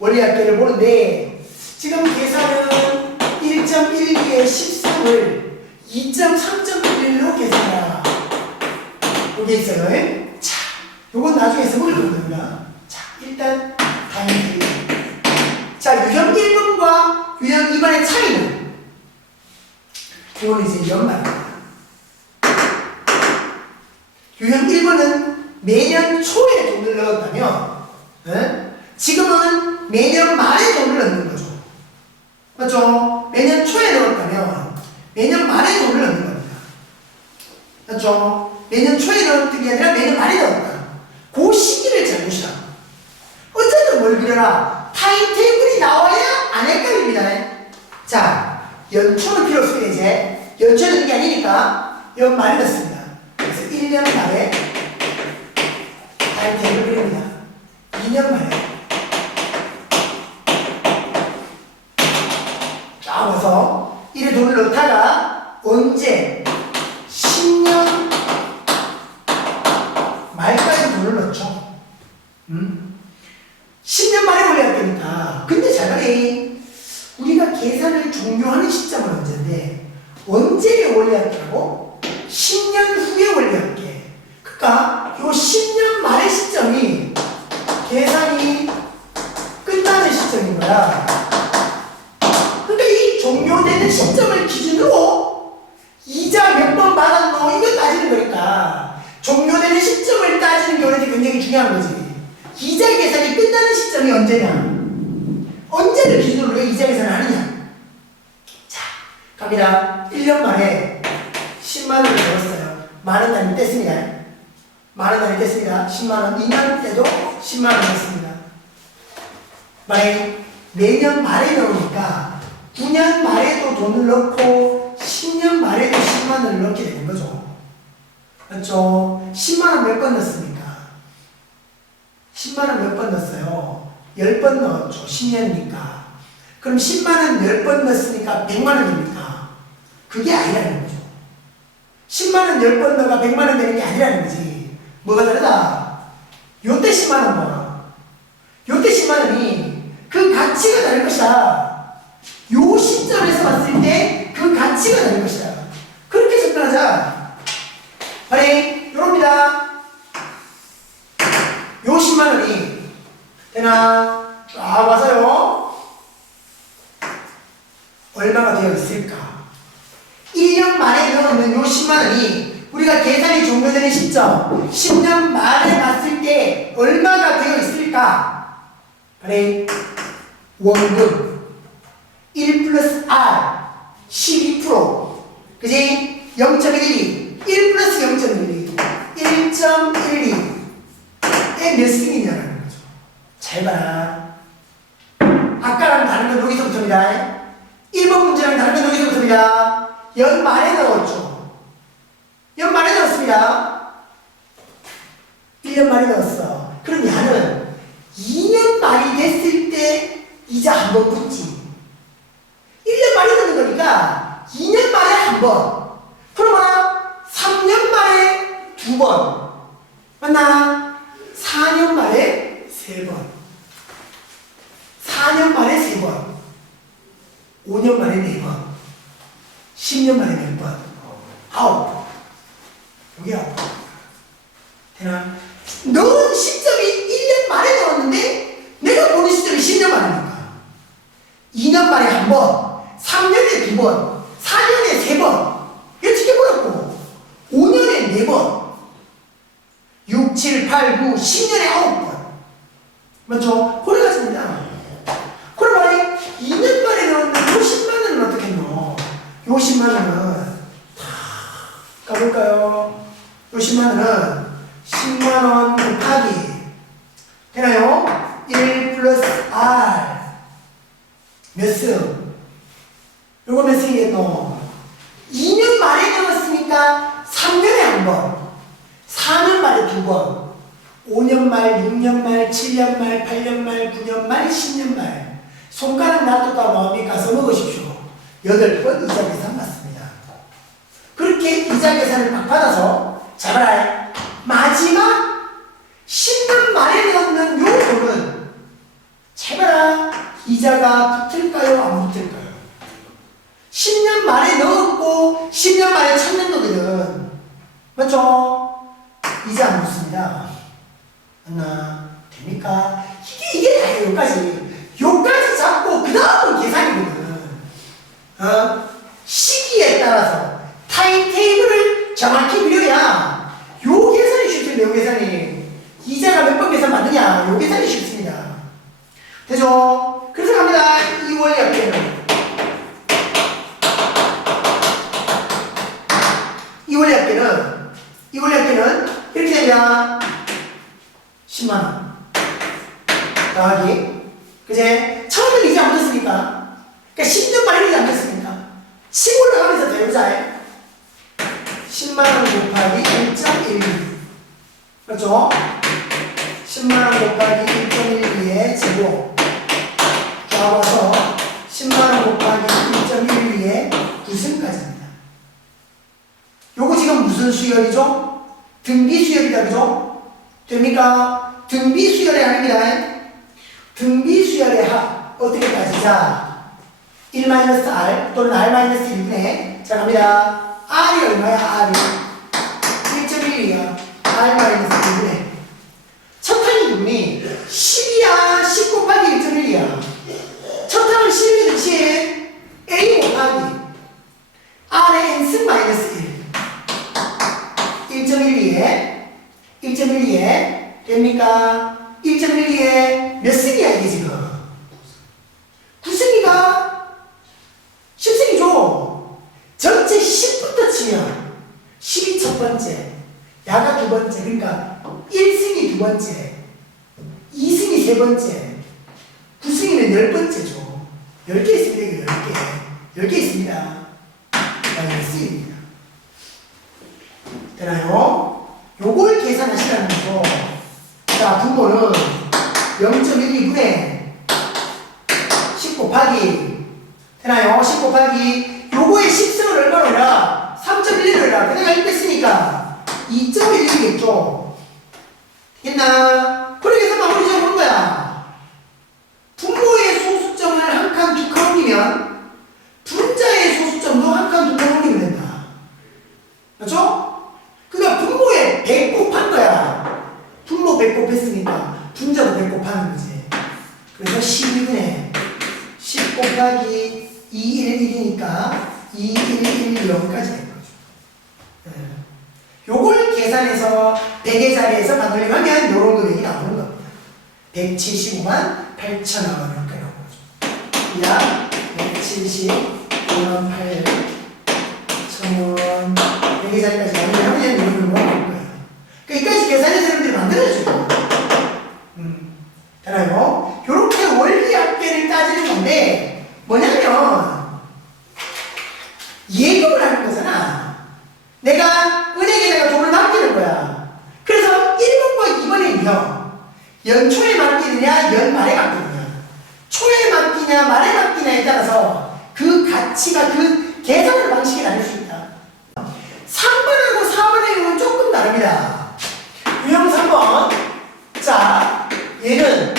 원리합계를 보는데 지금 계산은 1.12의 13을 2.3.1로 계산하라. 여기 있어요. 자, 요건 나중에 써볼 겁니다. 자, 일단 다행히. 자, 유형 1번과 유형 2번의 차이는 이거는 이제 연말입니다. 유형 1번은 매년 초에 돈을 넣었다면 지금은 매년 말에 돈을 넣는 거죠. 맞죠? 매년 초에 넣었다면 매년 말에 돈을 넣는 겁니다. 맞죠? 매년 초에 넣었던 게 아니라 매년 말에 넣었다. 그 시기를 잘 보시라. 어쨌든 뭘 그려라. 타임테이블이 나와야 안 헷갈립니다. 자, 연초는 필요 없습니다. 이제 연초에 넣는 게 아니니까 연말에 넣습니다. 그래서 1년 말에 타임테이블 그립니다. 2년 말에 쫙 와서 이래 돈을 넣다가 언제 10년 말까지 돈을 넣죠. 10년 만에 올려야 되니까. 근데 잘 봐요. 우리가 계산을 종료하는 시점은 언제인데 언제 올려야겠다고? 10년 후에 올려야게. 그러니까 요 10년 말의 시점이 계산이 끝나는 시점인 거야. 그러니까 이 종료되는 시점을 기준으로 이자 몇 번 받았노 이거 따지는 거니까 종료되는 시점을 따지는 게 원래 굉장히 중요한 거지. 이자 계산이 끝나는 시점이 언제냐? 언제를 기준으로 이자 계산을 하느냐? 자, 갑니다. 1년 만에 10만원을 벌었어요. 만원 단위 뗐습니다. 만원 단위 뗐습니다. 10만원. 2년 때도 10만원 냈습니다. 만약에 매년 말에 넣으니까 9년 말에도 돈을 넣고 10년 말에도 10만원을 넣게 되는 거죠. 맞죠? 10만원 몇 번 넣습니까? 10만원 몇 번 넣었어요? 10번 넣었죠. 10년이니까. 그럼 10만원 10번 넣었으니까 100만원입니까? 그게 아니라는 거죠. 10만원 10번 넣어가 100만원 되는 게 아니라는 거지. 뭐가 다르다? 요때 10만원 봐. 요때 10만원이 그 가치가 다를 것이다. 요 시점에서 봤을 때 그 가치가 다를 것이다. 그렇게 접근하자. 아니, 요럽니다. 요 10만원이 되나? 쫙 와서요. 얼마가 되어 있을까? 1년 만에 넣는 요 10만원이 우리가 계산이 종료되는 시점 10년 말에 봤을 때 얼마가 되어 있을까? 그래, 원금 1 플러스 R 12% 그지? 0.12 1 플러스 0.12 1.12에 몇 승이냐라는 거죠. 잘 봐라. 아까랑 다른 건 여기서부터입니다. 1번 문제랑 다른 건 여기서부터입니다. 연말에 넣었죠. 연말에 넣었습니다. 1년 만에 넣었어. 그럼 야는 2년 말이 됐을 때 이자 한 번 붙지. 1년 말에 넣는 거니까 2년 말에 한 번. 그러면 3년 말에 2번. 맞나? 4년 말에 3번. 4년 말에 3번. 5년 만에 4번. 10년 만에 몇 번? 9번. 여기 9번. 되나? 넣은 시점이 1년 만에 넣었는데 내가 보는 시점이 10년 만이니까 2년 만에 한 번, 3년에 2번, 4년에 3번 이렇게 버렸고 5년에 4번 6, 7, 8, 9, 10년에 9번 맞죠? 그래가지고입니다. 그러면 2년 만에 넣었는데 요 10만원은 어떻게 했노? 요 10만원은 다 될까요? 요 10만원은 10만원 곱하기 되나요? 1 플러스 R 몇 승? 요거 몇 승이겠노? 2년 말에 넣었으니까 3년에 한 번, 4년 말에 2번, 5년 말, 6년 말, 7년 말, 8년 말, 9년 말, 10년 말. 손가락 놔뒀다 뭐합니까? 써먹으십시오. 8번 이자 계산 맞습니다. 그렇게 이자 계산을 막 받아서 잘 알아요. 마지막 10년 말에 넣는 요 돈은 잘 봐라. 이자가 붙을까요? 안 붙을까요? 10년 말에 넣었고 10년 만에 찾는 거거든. 맞죠? 이자 안 붙습니다. 맞나? 됩니까? 이게 다예요. 요까지 잡고 그 다음은 계산이거든. 시기에 따라서 타임테이블을 정확히 그려야 요 계산이 쉽습니다. 요 계산이 이자가 몇 번 계산 맞느냐 요 계산이 쉽습니다. 되죠? 그래서 갑니다. 2월 약계는 2월 약계는 이렇게 됩니다. 10만원 더하기 그제? 처음에는 이제 안 붙었으니까 그러니까 10년 만에 이제 안 붙었으니까 치고 올라가면서 배우자. 10만원 곱하기 1.12 그렇죠? 10만원 곱하기 1.12의 제곱 나와서 10만원 곱하기 1.12의 9승까지입니다. 요거 지금 무슨 수열이죠? 등비 수열이다. 그죠? 됩니까? 등비 수열의 합입니다. 등비 수열의 합 어떻게 따지자? 1-R 또는 R-1분의 자 갑니다. R이 얼마야? R이 1.1이야. R-1분의 첫 항이 누구니? 10이야. 10 곱하기 1.1이야. 첫 항은 10이듯이 A 곱하기 R의 n승 마이너스 1 1.12에 됩니까? 1.12에 몇 승이야 이게 지금? 9승이가 10승이죠. 전체 10부터 치면 10이 첫 번째, 야가 두 번째, 그러니까 1승이 두 번째, 2승이 세 번째, 9승이면 10번째죠. 10개 있습니다. 10개. 10개 있습니다. 10승입니다. 되나요? 요걸 계산하시라는 거죠. 자, 분모는 0.12분의 10 곱하기 되나요? 10 곱하기 요거의 10승을 얼마로 해라? 3.1을 해라. 내가 1 뺐으니까 2.11이겠죠? 됐나? 그렇게 해서 마무리 지어보는 거야. 분모의 소수점을 한 칸, 두 칸 옮기면 분자의 소수점도 한 칸, 두 칸 옮기면 된다. 그렇죠? 그러니까 분모에 100 곱한 거야. 분모 100 곱했으니까 분자도 100 곱하는 거지. 그래서 12분의 10 곱하기 211이니까 2110까지 된 거죠. 요걸 계산해서 100의 자리에서 만들려고 하면 요런 금액이 나오는 겁니다. 175만 8천원 이렇게 나오는 거죠. 약 175만 8천원 100의 자리까지 만들려면 이런 금액이 나오는 거예요. 그러니까 이까지 계산해서 여러분들이 만들어줘요. 되나요? 요렇게 원리 합계를 따지는 건데 뭐냐면 예금을 하는 거잖아. 내가 은행에다가 돈을 맡기는 거야. 그래서 1번과 2번은요 연초에 맡기느냐 연말에 맡기느냐 초에 맡기냐 말에 맡기냐에 따라서 그 가치가 그 계산하는 방식이 다를 수 있다. 3번하고 4번의 경우는 조금 다릅니다. 유형 3번 자 얘는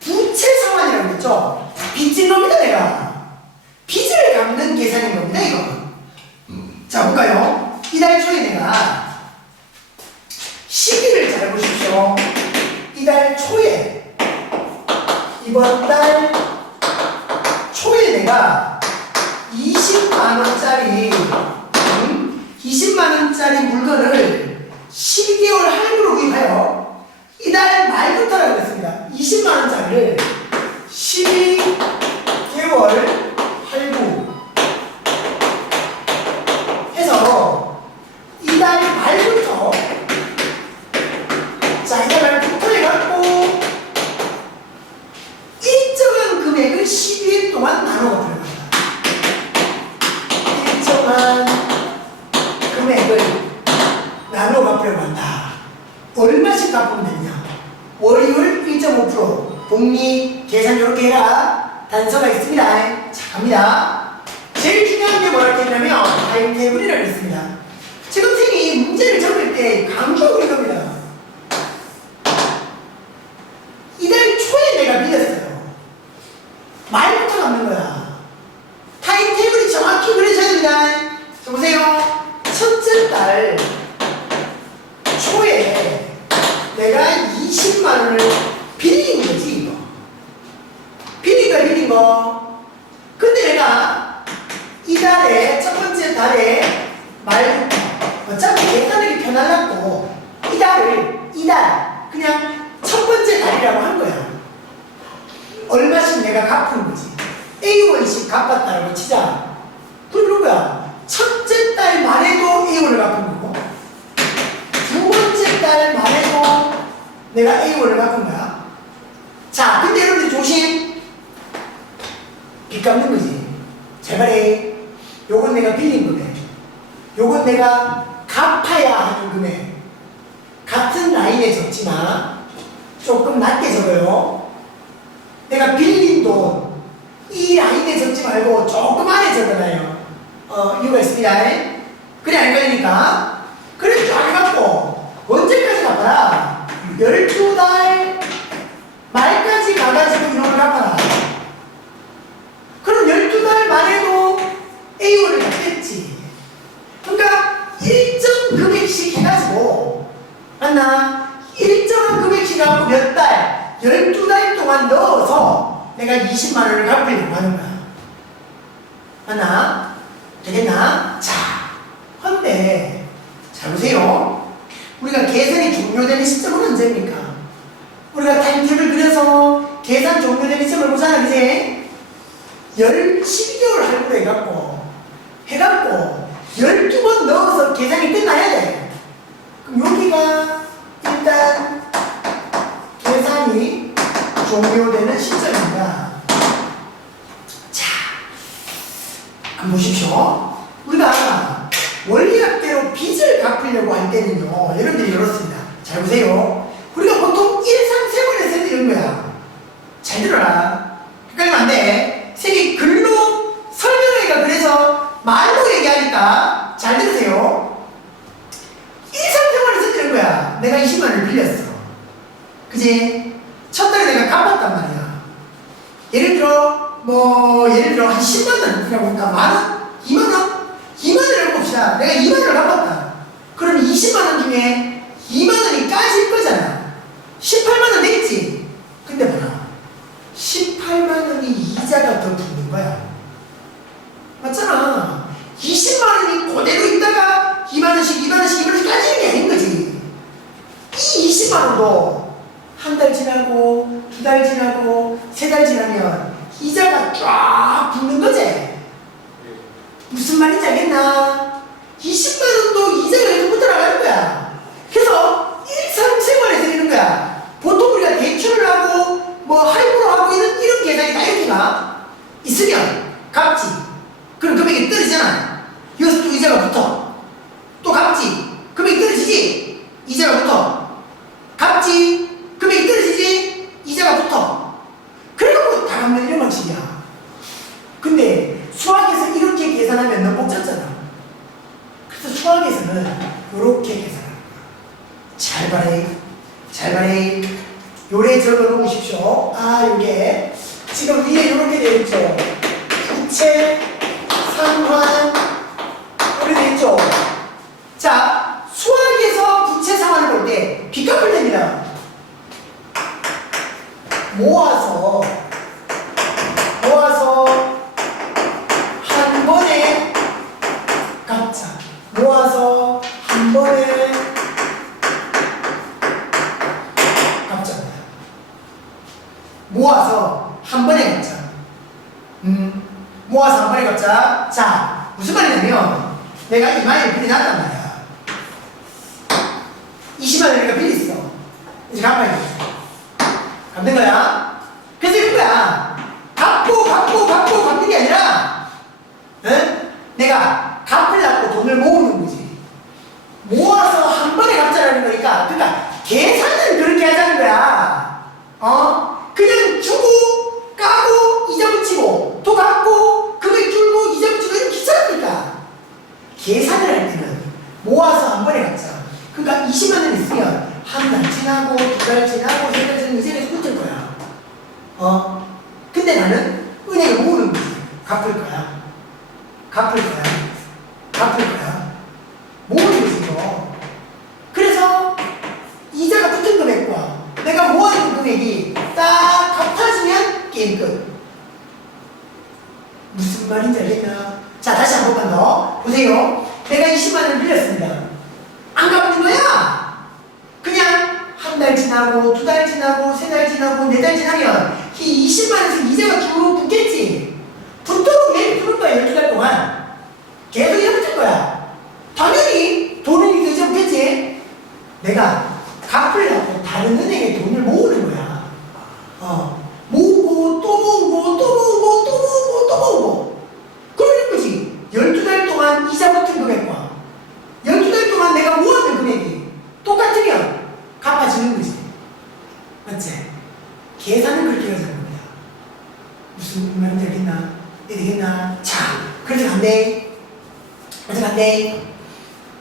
부채 상환이라고 했죠. 빚진 겁니다. 내가 빚을 갚는 계산인 겁니다. 이거 자 볼까요? 이달 초에 내가 시기를 잘 보십시오. 이달 초에 이번 달 초에 내가 20만원짜리 20만원짜리 물건을 12개월 할부로 구입하여 이달 말부터라고 했습니다. 20만원짜리를 12개월 할부 해서 얼마씩 갚으면 되느냐? 월이율 1.5%, 복리, 계산 이렇게 해라. 단서가 있습니다. 자, 갑니다. 제일 중요한 게 뭐라고 했냐면 타임테이블이라고 했습니다. 지금 선생님이 문제를 적을 때 강조하고 있는 겁니다. 이달 초에 내가 빌렸어요. 말부터 남는 거야. 타임테이블이 정확히 그려져야 된다. 자, 보세요. 첫째 달 초에 내가 20만 원을 빌린 거지, 이거. 빌린 거. 근데 내가 이달에, 첫 번째 달에 말부터, 어차피 계산하기 편하려고 이달, 그냥 첫 번째 달이라고 한 거야. 얼마씩 내가 갚은 거지. A1씩 갚았다라고 치자. 그런 거야. 첫째 달 말에도 A1을 갚은 거고, 두 번째 달 말에도 내가 A1을 갚은 거야. 자, 근데 여러분들 조심. 빚 갚는 거지. 제발에 요건 내가 빌린 금액, 요건 내가 갚아야 하는 금액. 같은 라인에 적지만 조금 낮게 적어요. 내가 빌린 돈 이 라인에 적지 말고 조금 안에 적어놔요. 이유가 있습니다. 그래 안 걸리니까. 그래 쫙 해갖고 언제까지 갚아라? 12달 말까지 가가지고 이놈을 갚아라. 그럼 12달 말에도 A1을 갚겠지. 그러니까 일정 금액씩 해가지고, 맞나? 일정한 금액씩 하고 몇 달, 12달 동안 넣어서 내가 20만 원을 갚으려고 하는 거야. 맞나? 되겠나? 자, 근데 잘 보세요. 우리가 계산이 종료되는 시점은 언제입니까? 우리가 타임테이블 그려서 계산 종료되는 시점을 보잖아, 그지? 12개월 할부로 해갖고 12번 넣어서 계산이 끝나야 돼. 그럼 여기가 일단 계산이 종료되는 시점입니다. 자, 한번 보십시오. 우리가 원리학대로 빚을 갚으려고 할 때는요, 여러분들이 이렇습니다. 잘 보세요. 우리가 보통 일상생활에서 이런 거야. 잘 들어라. 헷갈리면 안 돼. 선생님이 글로 설명하기가 그래서 말로 얘기하니까 잘 들으세요. 일상생활에서 이런 거야. 내가 20만 원을 빌렸어. 그지? 첫 달에 내가 갚았단 말이야. 예를 들어 한 10만 원 그냥 볼까? 만 원? 2만 원? 2만 원을 봅시다. 내가 2만 원을 갚았다. 그럼 20만 원 중에 2만 원이 까질 거잖아. 18만 원 됐지? 근데 뭐야? 18만 원이 이자가 더 붙는 거야. 맞잖아. 20만 원이 그대로 있다가 2만 원씩 까지는 게 아닌 거지. 이 20만 원도 한 달 지나고, 두 달 지나고, 세 달 지나면 이자가 쫙 붙는 거지. 무슨 말인지 알겠나? 20만 원도 이자가 계속 붙어나가는 거야. 그래서 일상생활에서 이런 거야. 보통 우리가 대출을 하고 할부로 하고 이런 계산이 다 이렇게가 있으면 갚지. 그럼 금액이 떨어지잖아. 여기서 또 이자가 붙어. 또 갚지. 금액이 떨어지지. 이자가 붙어. 갚지. 금액이 떨어지지. 이자가 붙어. 그래갖고 다 갚는 이런 방식이야. 근데 수학에서 이렇게 계산하면 너무 복잡잖아. 그래서 수학에서는 이렇게 계산하는 거야. 잘 봐래. 요래 적어 놓으십시오. 요게 지금 위에 이렇게 되어 있죠. 부채, 상환 이렇게 되어 있죠. 자, 수학에서 부채 상환을 볼 때 빚 갚을 때입니다. 모아서 한 번에 갚자. 모아서 한 번에 갚자입니다. 모아서 한 번에 갚자. 모아서 한 번에 갚자. 자, 무슨 말이냐면 내가 2만 원을 빌려놨단 말이야. 20만 원을 내가 빌렸어. 이제 갚아야 돼. 갚는 거야. 그래서 이런 거야. 갚고 갚는 게 아니라 내가 갚으려고 돈을 모으는 거지. 모아서 한 번에 갚자라는 거니까, 그러니까 계산을 계산을 할 때는 모아서 한 번에 갖자. 그러니까 20만 원 있으면 한 달 지나고, 두 달 지나고, 세 달 지나고, 이제 계속 붙을 거야. 근데 나는 은행에 모으는 거지. 갚을 거야. 모으는 거지, 이거. 그래서 이자가 붙은 금액과 내가 모아둔 금액이 딱 같아지면 게임 끝. 무슨 말인지 알겠나? 자, 다시 한 번만 더. 보세요. 내가 20만 원을 빌렸습니다. 안 갚는 거야! 그냥 한 달 지나고, 두 달 지나고, 세 달 지나고, 네 달 지나면 이 20만 원에서 이자가 쭉 붙겠지? 붙도록 매일 푸는 거야, 12달 동안. 계속 이자 붙을 거야. 당연히 돈은 이자 붙겠지? 내가 갚으려고 다른 은행에 돈을 모으는 거야. 모으고, 또 모으고, 또 모으고, 또 모으고, 또 모으고. 그러는 거지. 12달 동안 이자 붙은 금액과 12달 동안 내가 모았는 금액이 똑같으면 갚아지는 거지. 맞지? 계산은 그렇게 해야 되는 겁니다. 무슨 말인지 알겠나? 되겠나? 자, 그래서 간대.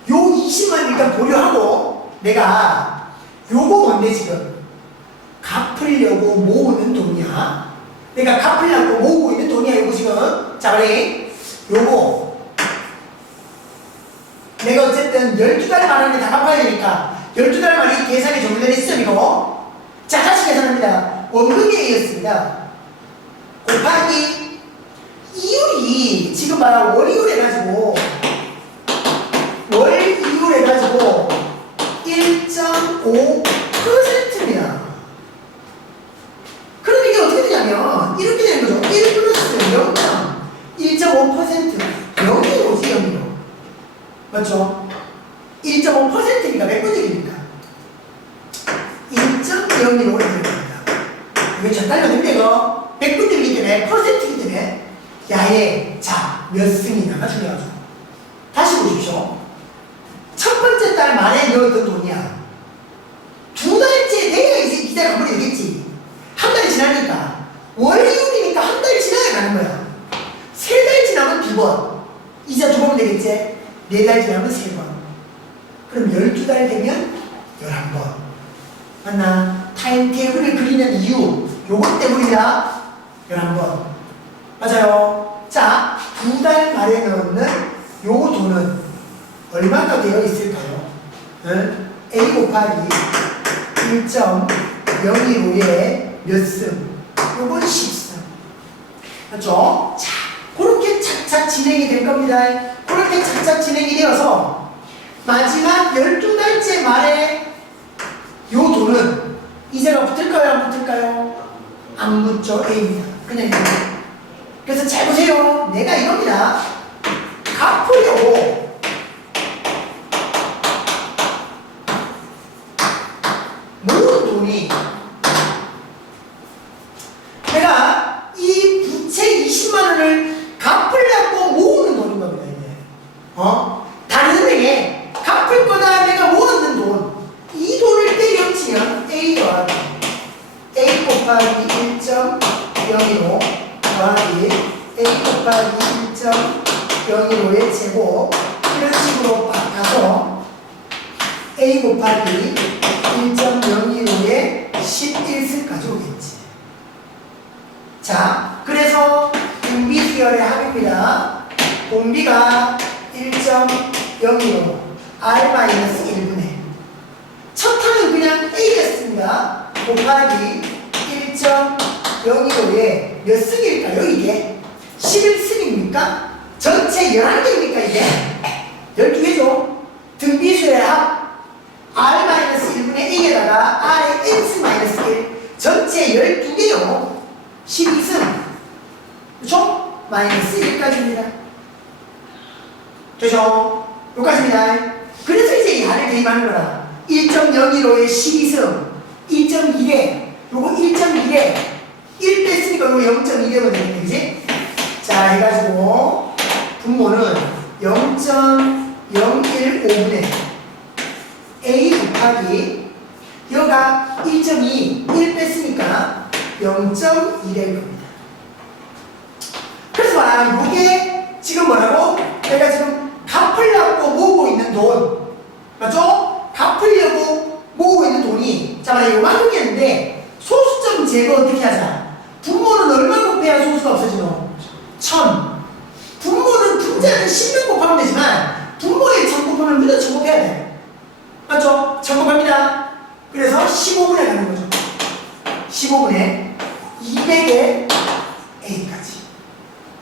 요 20만 일단 보류하고 내가 요거 뭔데 지금? 갚으려고 모으는 돈이야. 내가 갚으려고 모으고 있는 돈이야, 요거 지금. 자, 그래. 요거. 내가 어쨌든 12달 만에 다 갚아야 되니까 12달 만에 계산이 종료되는 시점이고. 자, 다시 계산합니다. 원금이 A였습니다. 곱하기 이율이 지금 봐라. 월이율 해가지고 월이율 해가지고 1.5%입니다. 그럼 이게 어떻게 되냐면 이렇게 되는 거죠. 1 플러스 0.1.5% 0이 오지 0으로. 맞죠? 1.5%니까 몇 분율입니까? 1.015로 됩니다. 이게 전달로 됩니다. 이거 100분율이기 때문에 퍼센트이기 때문에 야얘 자 몇 승이냐가 중요하죠. 다시 보십시오. 첫 번째 달 말에 넣었던 돈이야. 두 달째 돼야 이제 이자가 한 번에 되겠지. 한 달이 지나니까 월이율이니까 한 달 지나야 가는 거야. 세 달 지나면 두 번. 이자 두 번 되겠지. 네 달 지나면 세 번. 그럼 12달 되면 11번. 맞나? 타임테이블을 그리는 이유 요것 때문이다. 11번. 맞아요. 자, 두 달 말에 넣는 요 돈은 얼마나 되어 있을까요? 응? A 곱하기 1.015에 몇 승? 요건 10승. 맞죠? 자, 그렇게 착착 진행이 될 겁니다. 그렇게 착착 진행이 되어서 마지막 12달째 말에 요 돈은 이자가 붙을까요? 안 붙을까요? 안 붙죠. A입니다. 그냥 이겁니다. 그래서 잘 보세요. 내가 이겁니다. 갚으려고 모은 돈이 내가 이 부채 20만 원을 갚으려고 모으는 돈인 겁니다. 이게. 다른 은행에 갚을 거다 내가 모았는 돈. 이 돈을 때려치면 A 더하기 A 곱하기 1.015 더하기 A 곱하기 1.015의 제곱 이런 식으로 바꿔서 A 곱하기 1.015의 11승까지 오겠지. 자, 그래서 등비수열의 합입니다. 공비가 1.015 R-1분의 첫 항은 그냥 A였습니다. 곱하기 1.015에 몇 승일까요? 이게 11승입니까? 전체 11개입니까? 이게 12개죠. 등비수의 합 R-1분의 A에다가 R의 X-1 전체 12개요. 12승 그렇죠? 마이너스 1까지입니다. 되죠? 여기까지입니다. 그래서 이제 이 R을 대입하는 거라. 1.015에 12승 1.1에 요거 1.1에 1 뺐으니까 요거 0.1에 되겠네. 그지? 자, 해가지고 분모는 0.015분의 A 곱하기 여가 1.2 1 뺐으니까 0.1일 겁니다. 그래서 말하면 이게 지금 뭐라고? 내가 지금 갚으려고 돈. 맞죠? 갚으려고 모으고 있는 돈이, 자, 만약에 요만큼이었는데, 소수점 제거 어떻게 하자? 분모는 얼마 곱해야 소수가 없어지노? 1000. 분모는 분자는 10명 곱하면 되지만, 분모에 1000 곱하면 무조건 1000 곱해야 돼. 맞죠? 1000 곱합니다. 그래서 15분에 가는 거죠. 15분에 200에 A까지.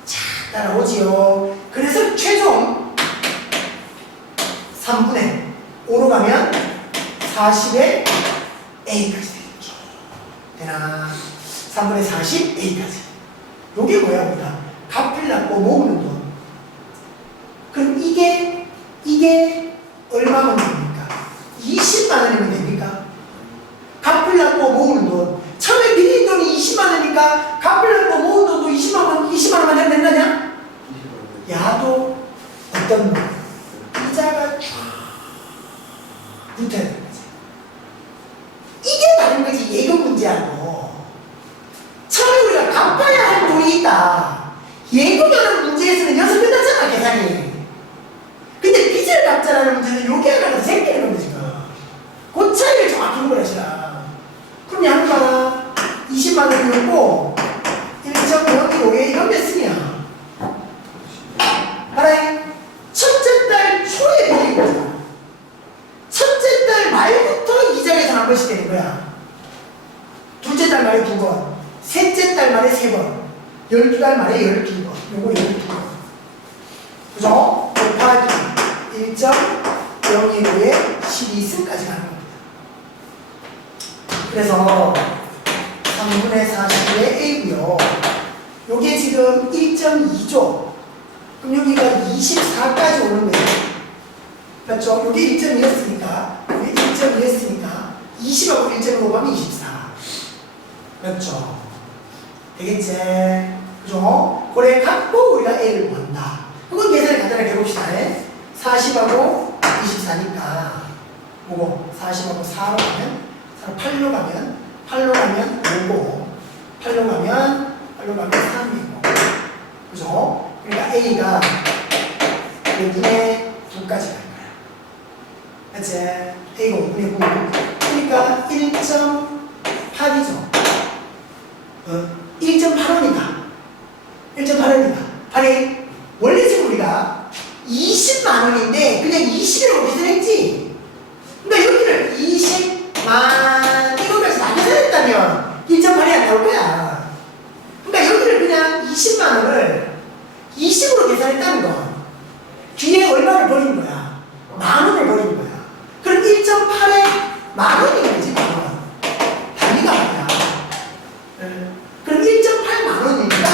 자, 따라오지요. 그래서 최종 3분의 5로 가면 40에 A까지 되겠죠. 되나? 3분의 40 A까지. 요게 뭐야, 우리가? 갚으려고 모으는 돈. 그럼 이게 얼마면 됩니까? 20만 원이면 됩니까? 갚으려고 모으는 돈. 처음에 빌린 돈이 20만 원이니까 갚으려고 모은 돈도 20만 원만 하면 된다냐? 야도 어떤 돈? 이자가 쫙 붙어야 되는 거지. 이게 다른 거지, 예금 문제하고. 처음에 우리가 갚아야 할 돈이 있다. 예금하는 문제에서는 연습 끝났잖아, 계산이. 근데 빚을 갚자라는 문제는 여기 하나가 더 생기는 겁니다, 지금. 그 차이를 정확히 구분하시라. 그럼 양을 봐라. 20만 원이었고, 1.05에 이런 몇 쓰냐? 봐라. 첫째 달 초에 빌린 거잖아. 첫째 달 말부터 이자계산 한 번씩 되는 거야. 둘째 달 말에 2번, 셋째 달 말에 3번, 12달 말에 12번. 요거 12번. 그죠? 곱하기 1.015에 12승까지 가는 겁니다. 그래서 3분의 40의 A고요. 요게 지금 1.2조. 그럼 여기가 24까지 오는 거예요. 맞죠? 요게 1.2였으니까, 요게 1.2였으니까 20하고 1.5 곱하면 24. 맞죠? 되겠지? 그죠? 그래 갖고 우리가 A를 구한다. 그건 계산을 간단하게 해봅시다. 40하고 24니까 뭐고? 40하고 4로 가면 8로 가면 5고 8로 가면 3이고 그죠? 그러니까 A가 5분의 9까지 갈 거야. 맞지? A가 5분의 9. 그러니까 1.8이죠. 1.8원이다. 1.8원이다. 8이 원래 지금 우리가 20만 원인데 그냥 20이라고 계산했지. 그러니까 여기를 20만 이거까지 다 계산했다면 1.8이 안 나올 거야. 그러니까 여기를 그냥 20만 원을 20으로 계산했다는 건 뒤에 얼마를 버린 거야? 만 원을 버린 거야. 그럼 1.8에 만 원인 거지, 만 원. 단위가 아니야. 그럼 1.8만 원이니까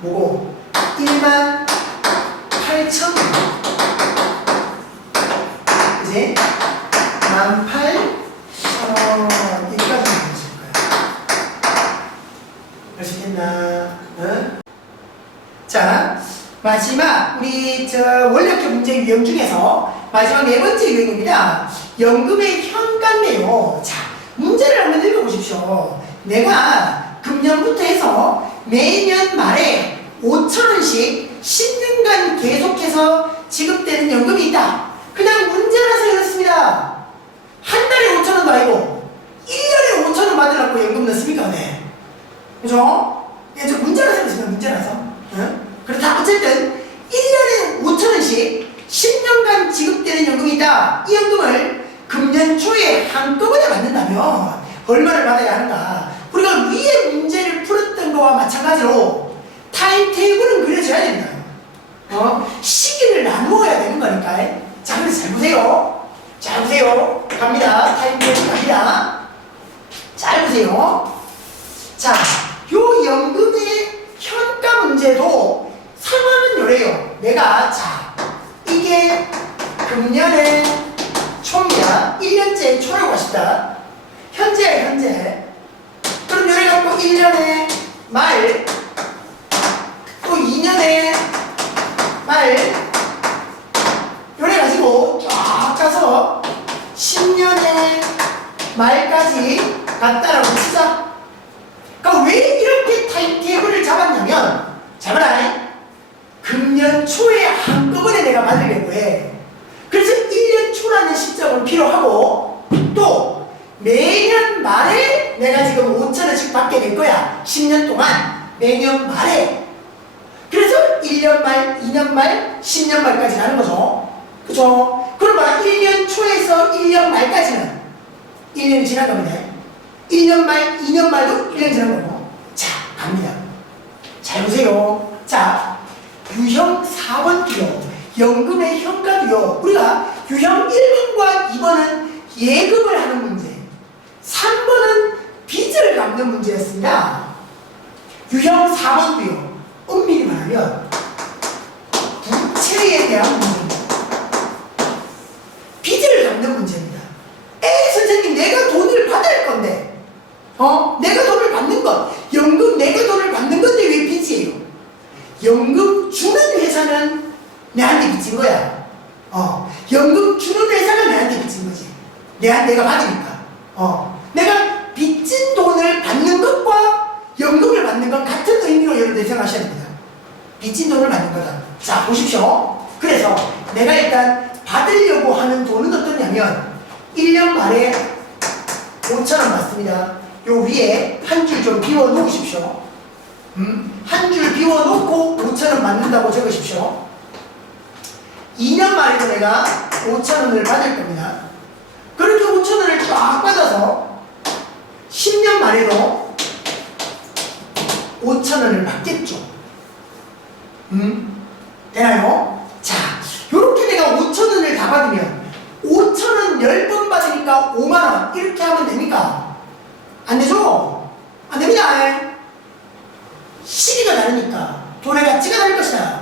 뭐고? 1만 8천 원. 그지? 18,000원. 여기까지 나오실 거야. 아시겠나? 응? 자, 마지막 우리 원력적 문제 유형 중에서 마지막 4번째 유형입니다. 연금의 현감매요. 자, 문제를 한번 읽어보십시오. 내가 금년부터 해서 매년 말에 5,000원씩 10년간 계속해서 지급되는 연금이 있다. 그냥 문제라서 이렇습니다. 한 달에 5,000원도 아니고 1년에 5,000원 받으려고 연금 넣습니까? 네. 그죠? 예, 저 문제라서 이렇습니다. 문제라서. 응? 그렇다. 어쨌든 1년에 5,000원씩 10년간 지급되는 연금이 있다. 이 연금을 금년 초에 한꺼번에 받는다면 얼마를 받아야 하는가? 우리가 위에 문제를 풀었던 거와 마찬가지로 타임테이블은 그려줘야 된다. 시기를 나누어야 되는 거니까. 자, 그래서 잘 보세요. 잘 보세요. 갑니다. 타임테이블 갑니다. 잘 보세요. 자, 요 연금의 현가 문제도 상황은 요래요. 내가, 자, 이게 금년의 초입니다. 1년째 초라고 하시다. 현재. 그럼 요래 갖고 1년의 말, 또 2년의 말, 요래 가지고 쫙 가서 10년의 말까지 갔다라고 치자. 그러니까 왜 이렇게 타임테이블을 잡았냐면, 잡아라. 금년 초에 한꺼번에 내가 받으려고 해. 그래서 1년 좀 필요하고 또 매년 말에 내가 지금 5,000원씩 받게 될 거야. 10년 동안 매년 말에. 그래서 1년 말, 2년 말, 10년 말까지 가는 거죠. 그죠? 그러면 1년 초에서 1년 말까지는 1년이 지난 겁니다. 1년 말, 2년 말도 1년 지난 거고. 자, 갑니다. 잘 보세요. 자, 유형 4번도요. 연금의 현가도요. 우리가 유형 1번과 2번은 예금을 하는 문제, 3번은 빚을 갚는 문제였습니다. 유형 4번도요. 엄밀히 말하면 부채에 대한 문제입니다. 빚을 갚는 문제입니다. 선생님, 내가 돈을 받을 건데, 내가 돈을 받는 것, 연금 내가 돈을 받는 건데 왜 빚이에요? 연금 주는 회사는 내한테 빚진 거야. 연금 주는 회사가 내한테 빚진 거지. 내가 받으니까. 내가 빚진 돈을 받는 것과 연금을 받는 건 같은 의미로 여러분들 생각하셔야 됩니다. 빚진 돈을 받는 거다. 자, 보십시오. 그래서 내가 일단 받으려고 하는 돈은 어떠냐면 1년 말에 5,000원 받습니다. 요 위에 한 줄 좀 비워 놓으십시오. 한 줄 비워 놓고 5,000원 받는다고 적으십시오. 2년 말에도 내가 5,000원을 받을 겁니다. 그렇게 5,000원을 쫙 받아서 10년 말에도 5,000원을 받겠죠. 되나요? 자, 요렇게 내가 5,000원을 다 받으면 5,000원 10번 받으니까 5만원 이렇게 하면 됩니까? 안 되죠? 안 됩니다. 시기가 다르니까 돈의 가치가 다를 것이다.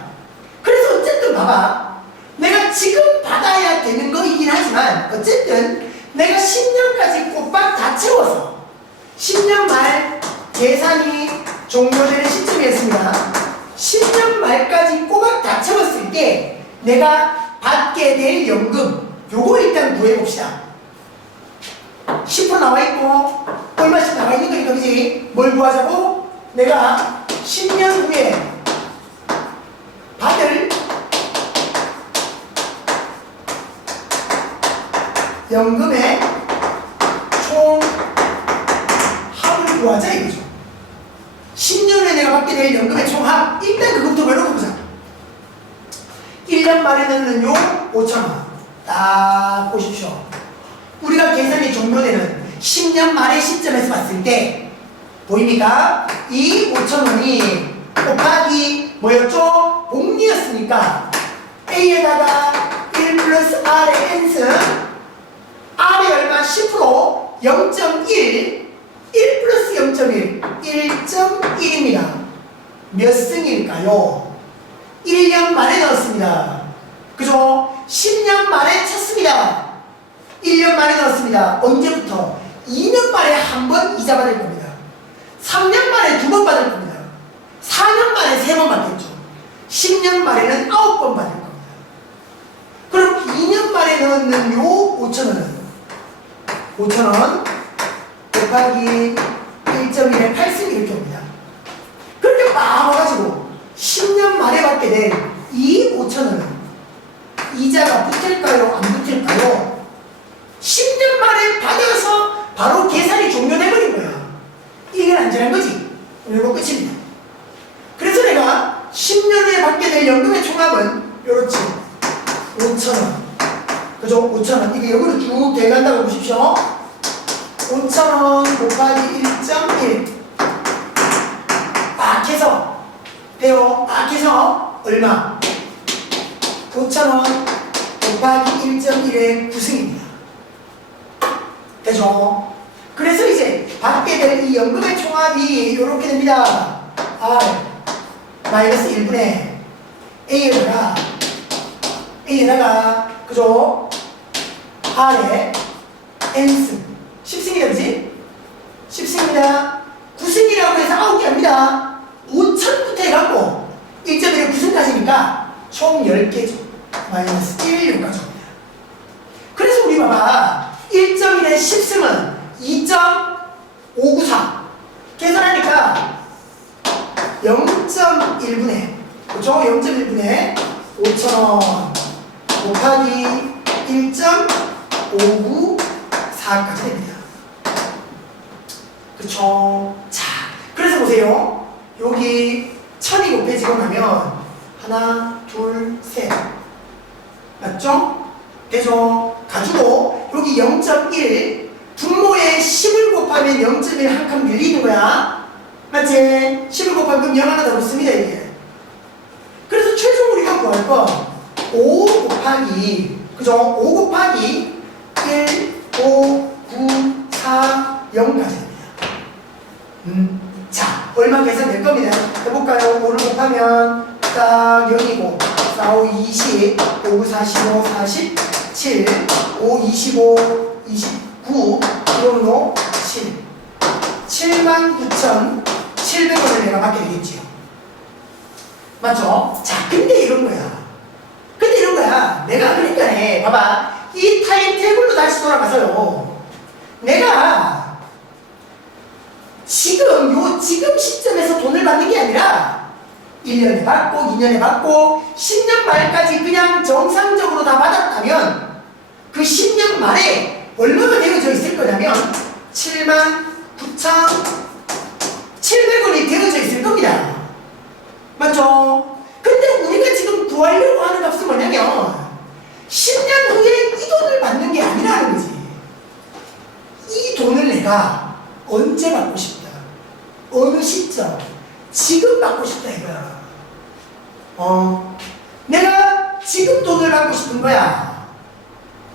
그래서 어쨌든 봐봐, 내가 지금 받아야 되는 거이긴 하지만 어쨌든 내가 10년까지 꼬박 다 채워서 10년 말 계산이 종료되는 시점이었습니다. 10년 말까지 꼬박 다 채웠을 때 내가 받게 될 연금, 요거 일단 구해봅시다. 10% 나와있고 얼마씩 나와있는 거니까, 그지? 뭘 구하자고? 내가 10년 후에 받을 연금의 총 합을 구하자 이거죠. 10년 후에 내가 받게 될 연금의 총 합, 일단 그것부터 외워보자. 1년 말에는요 5,000원. 딱 보십시오. 우리가 계산이 종료되는 10년 말의 시점에서 봤을 때 보입니까? 이 5,000원이 곱하기 뭐였죠? 복리였으니까 A에다가 1 플러스 R의 n승, R이 얼마? 10%, 0.1, 1 플러스 0.1, 1.1입니다. 몇 승일까요? 1년 만에 넣었습니다. 그죠? 10년 만에 쳤습니다. 1년 만에 넣었습니다. 언제부터? 2년 만에 한 번 이자 받을 겁니다. 3년 만에 2번 받을 겁니다. 4년 만에 3번 받겠죠. 10년 만에는 9번 받을 겁니다. 그럼 2년 만에 넣는 요 5,000원은 5,000원 곱하기 1.1에 8승 이렇게 옵니다. 그렇게 막 와가지고 10년 만에 받게 된 이 5,000원은 이자가 붙을까요? 안 붙을까요? 10년 만에 받아서 바로 계산이 종료돼버린 거야. 이게 안전한 거지. 이거 끝입니다. 그래서 내가 10년 후에 받게 될 연금의 총합은 요렇지. 5,000원. 그죠? 5,000원. 이게 역으로 쭉 돼간다고 보십시오. 5,000원 곱하기 1.1. 딱 해서 돼요. 딱 해서 얼마? 5,000원 곱하기 1.1의 9승입니다. 되죠? 그래서 이제 받게 될 이 연금의 총합이 이렇게 됩니다. R 마이너스 1분의 A에다가 그죠? R에 N승 10승이다, 그지? 10승입니다. 9승이라고 해서 9개 합니다. 5,000부터 해갖고 1.1에 9승까지니까 총 10개죠. 마이너스 1 여기까지 옵니다. 그래서 우리 봐봐. 1.1에 10승은 2.594 계산하니까 0.1분의 그죠? 0.1분의 5,000원 곱하기 1.594 594까지 됩니다. 그쵸? 자, 그래서 보세요. 여기 1000이 곱해지고 나면 하나, 둘, 셋. 맞죠? 되죠? 가지고 여기 0.1 분모에 10을 곱하면 0.1 한 칸 밀리는 거야. 맞지? 10을 곱하면 그럼 0 하나 더 붙습니다 이게. 그래서 최종 우리가 구할 건 5 곱하기 그죠? 5 곱하기 1, 5, 9, 4, 0까지 됩니다. 자, 얼마 계산될 겁니다. 해볼까요? 5를 곱하면 딱 0이고 4, 5, 20, 5, 45, 47, 5, 25, 29, 1로 7, 79,700원을 내가 받게 되겠지요. 맞죠? 자, 근데 이런 거야. 내가 그러니까네, 봐봐. 이 타임 테이블로 다시 돌아가서요. 내가 지금 시점에서 돈을 받는 게 아니라 1년에 받고 2년에 받고 10년 말까지 그냥 정상적으로 다 받았다면 그 10년 말에 얼마가 되어져 있을 거냐면 79,700원이 되어져 있을 겁니다. 맞죠? 근데 우리가 지금 구하려고 하는 값은 뭐냐면 10년 후에 이 돈을 받는 게 아니라는 거지. 이 돈을 내가 언제 받고 싶다. 어느 시점. 지금 받고 싶다 이거야. 내가 지금 돈을 받고 싶은 거야.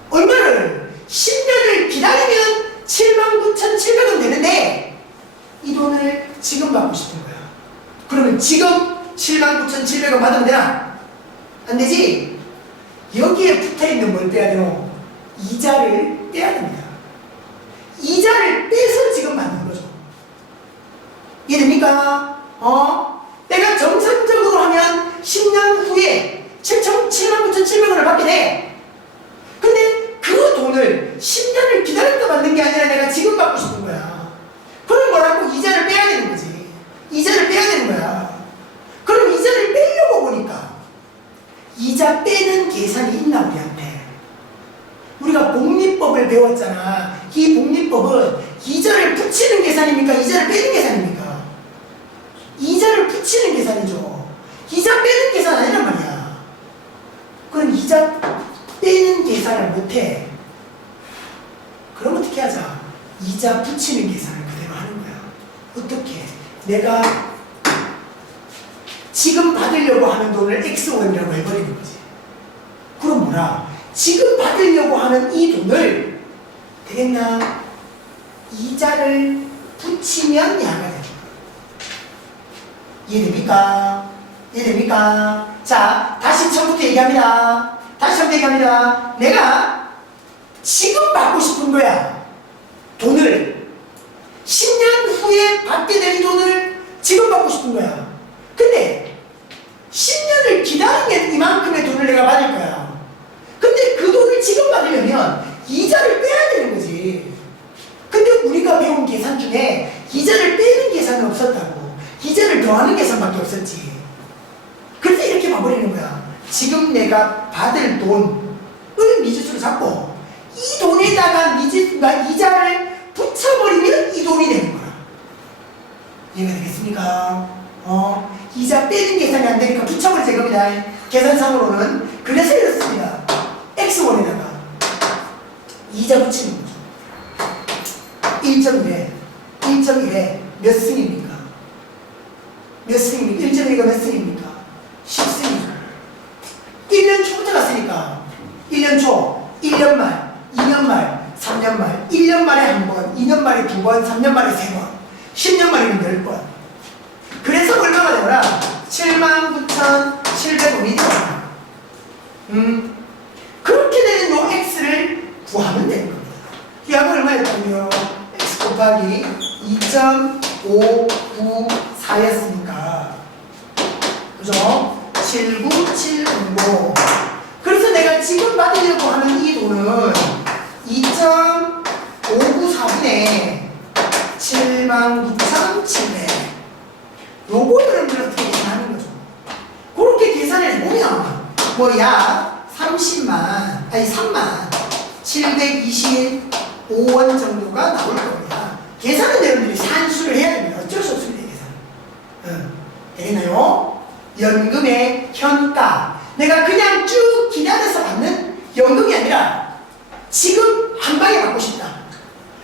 얼마를? 10년을 기다리면 79,700원 되는데 이 돈을 지금 받고 싶은 거야. 그러면 지금 79,700원 받으면 되나? 안 되지? 여기에 붙어있는 뭘 빼야 되노? 이자를 빼야 됩니다. 이자를 빼서 지금 받는 거죠. 이해됩니까? 내가 정상적으로 하면 10년 후에 79,700원을 받게 돼. 근데 그 돈을 10년을 기다렸다 받는 게 아니라 내가 지금 받고 싶은 거야. 그럼 뭐라고? 이자를 빼야 되는 거지. 이자를 빼야 되는 거야. 그럼 이자를 빼려고 보니까 이자 빼는 계산이 있나 우리한테? 우리가 복리법을 배웠잖아. 이 복리법은 이자를 붙이는 계산입니까? 이자를 빼는 계산입니까? 이자를 붙이는 계산이죠. 이자 빼는 계산 아니란 말이야. 그럼 이자 빼는 계산을 못해. 그럼 어떻게 하자? 이자 붙이는 계산을 그대로 하는 거야. 어떻게? 내가 지금 받으려고 하는 돈을 X1이라고 해버리는 거지. 그럼 뭐라? 지금 받으려고 하는 이 돈을 되겠나? 이자를 붙이면 야가 되는 거야. 이해됩니까? 이해됩니까? 자, 다시 처음부터 얘기합니다. 내가 지금 받고 싶은 거야. 돈을 10년 후에 받게 될 돈을 지금 받고 싶은 거야. 근데 10년을 기다리면 이만큼의 돈을 내가 받을 거야. 근데 그 돈을 지금 받으려면 이자를 빼야 되는 거지. 근데 우리가 배운 계산 중에 이자를 빼는 계산은 없었다고. 이자를 더하는 계산밖에 없었지. 그래서 이렇게 봐버리는 거야. 지금 내가 받을 돈을 미지수로 잡고 이 돈에다가 이자를 붙여버리면 이 돈이 되는 거야. 이해가 되겠습니까? 이자 빼는 계산이 안 되니까 붙여버리자 이겁니다. 계산상으로는. 그래서 이렇습니다. X1에다가 이자 붙이는 거죠. 1.1에 몇 승입니까? 몇 승입니까? 1.1가 몇 승입니까? 10승이죠. 1년 초부터 갔으니까 1년 초, 1년 말, 2년 말, 3년 말, 1년 말에 한 번, 2년 말에 두 번, 3년 말에 세 번, 10년 말에는 10번. 그래서 얼마가 되더라? 79,700원이 되더라. 그렇게 되는 요 X를 구하면 되는 겁니다. 이 약은 얼마였다고요? X 곱하기 2.594였으니까. 그죠? 79705. 그래서 내가 지금 받으려고 하는 이 돈은 2.594분의 79,700. 요거 여러분들 어떻게 계산하는 거죠? 그렇게 계산을 해보면 뭐 약 3만 725원 정도가 나올 겁니다. 계산은 여러분들이 산수를 해야 됩니다. 어쩔 수 없습니다. 계산. 되겠나요? 연금의 현가. 내가 그냥 쭉 기다려서 받는 연금이 아니라 지금 한 방에 받고 싶다.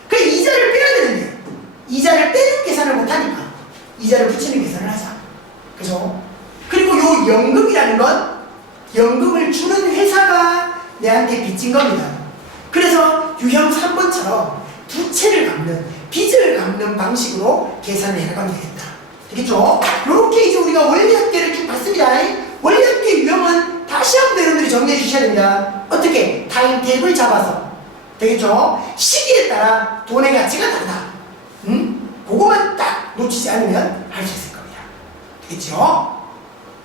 그래 이자를 빼야 되는데 이자를 빼는 계산을 못하니까 이자를 붙이는 계산을 하자. 그죠? 그리고 요 연금이라는 건 연금을 주는 회사가 내한테 빚진 겁니다. 그래서 유형 3번처럼 부채를 갚는, 빚을 갚는 방식으로 계산을 해나가면 되겠다. 되겠죠? 이렇게 이제 우리가 원리합계를 쭉 봤습니다. 원리합계 유형은 다시 한번 여러분들이 정리해 주셔야 됩니다. 어떻게? 타임테이블 잡아서. 되겠죠? 시기에 따라 돈의 가치가 다르다. 그거만 딱 놓치지 않으면 할 수 있을 겁니다. 되겠죠?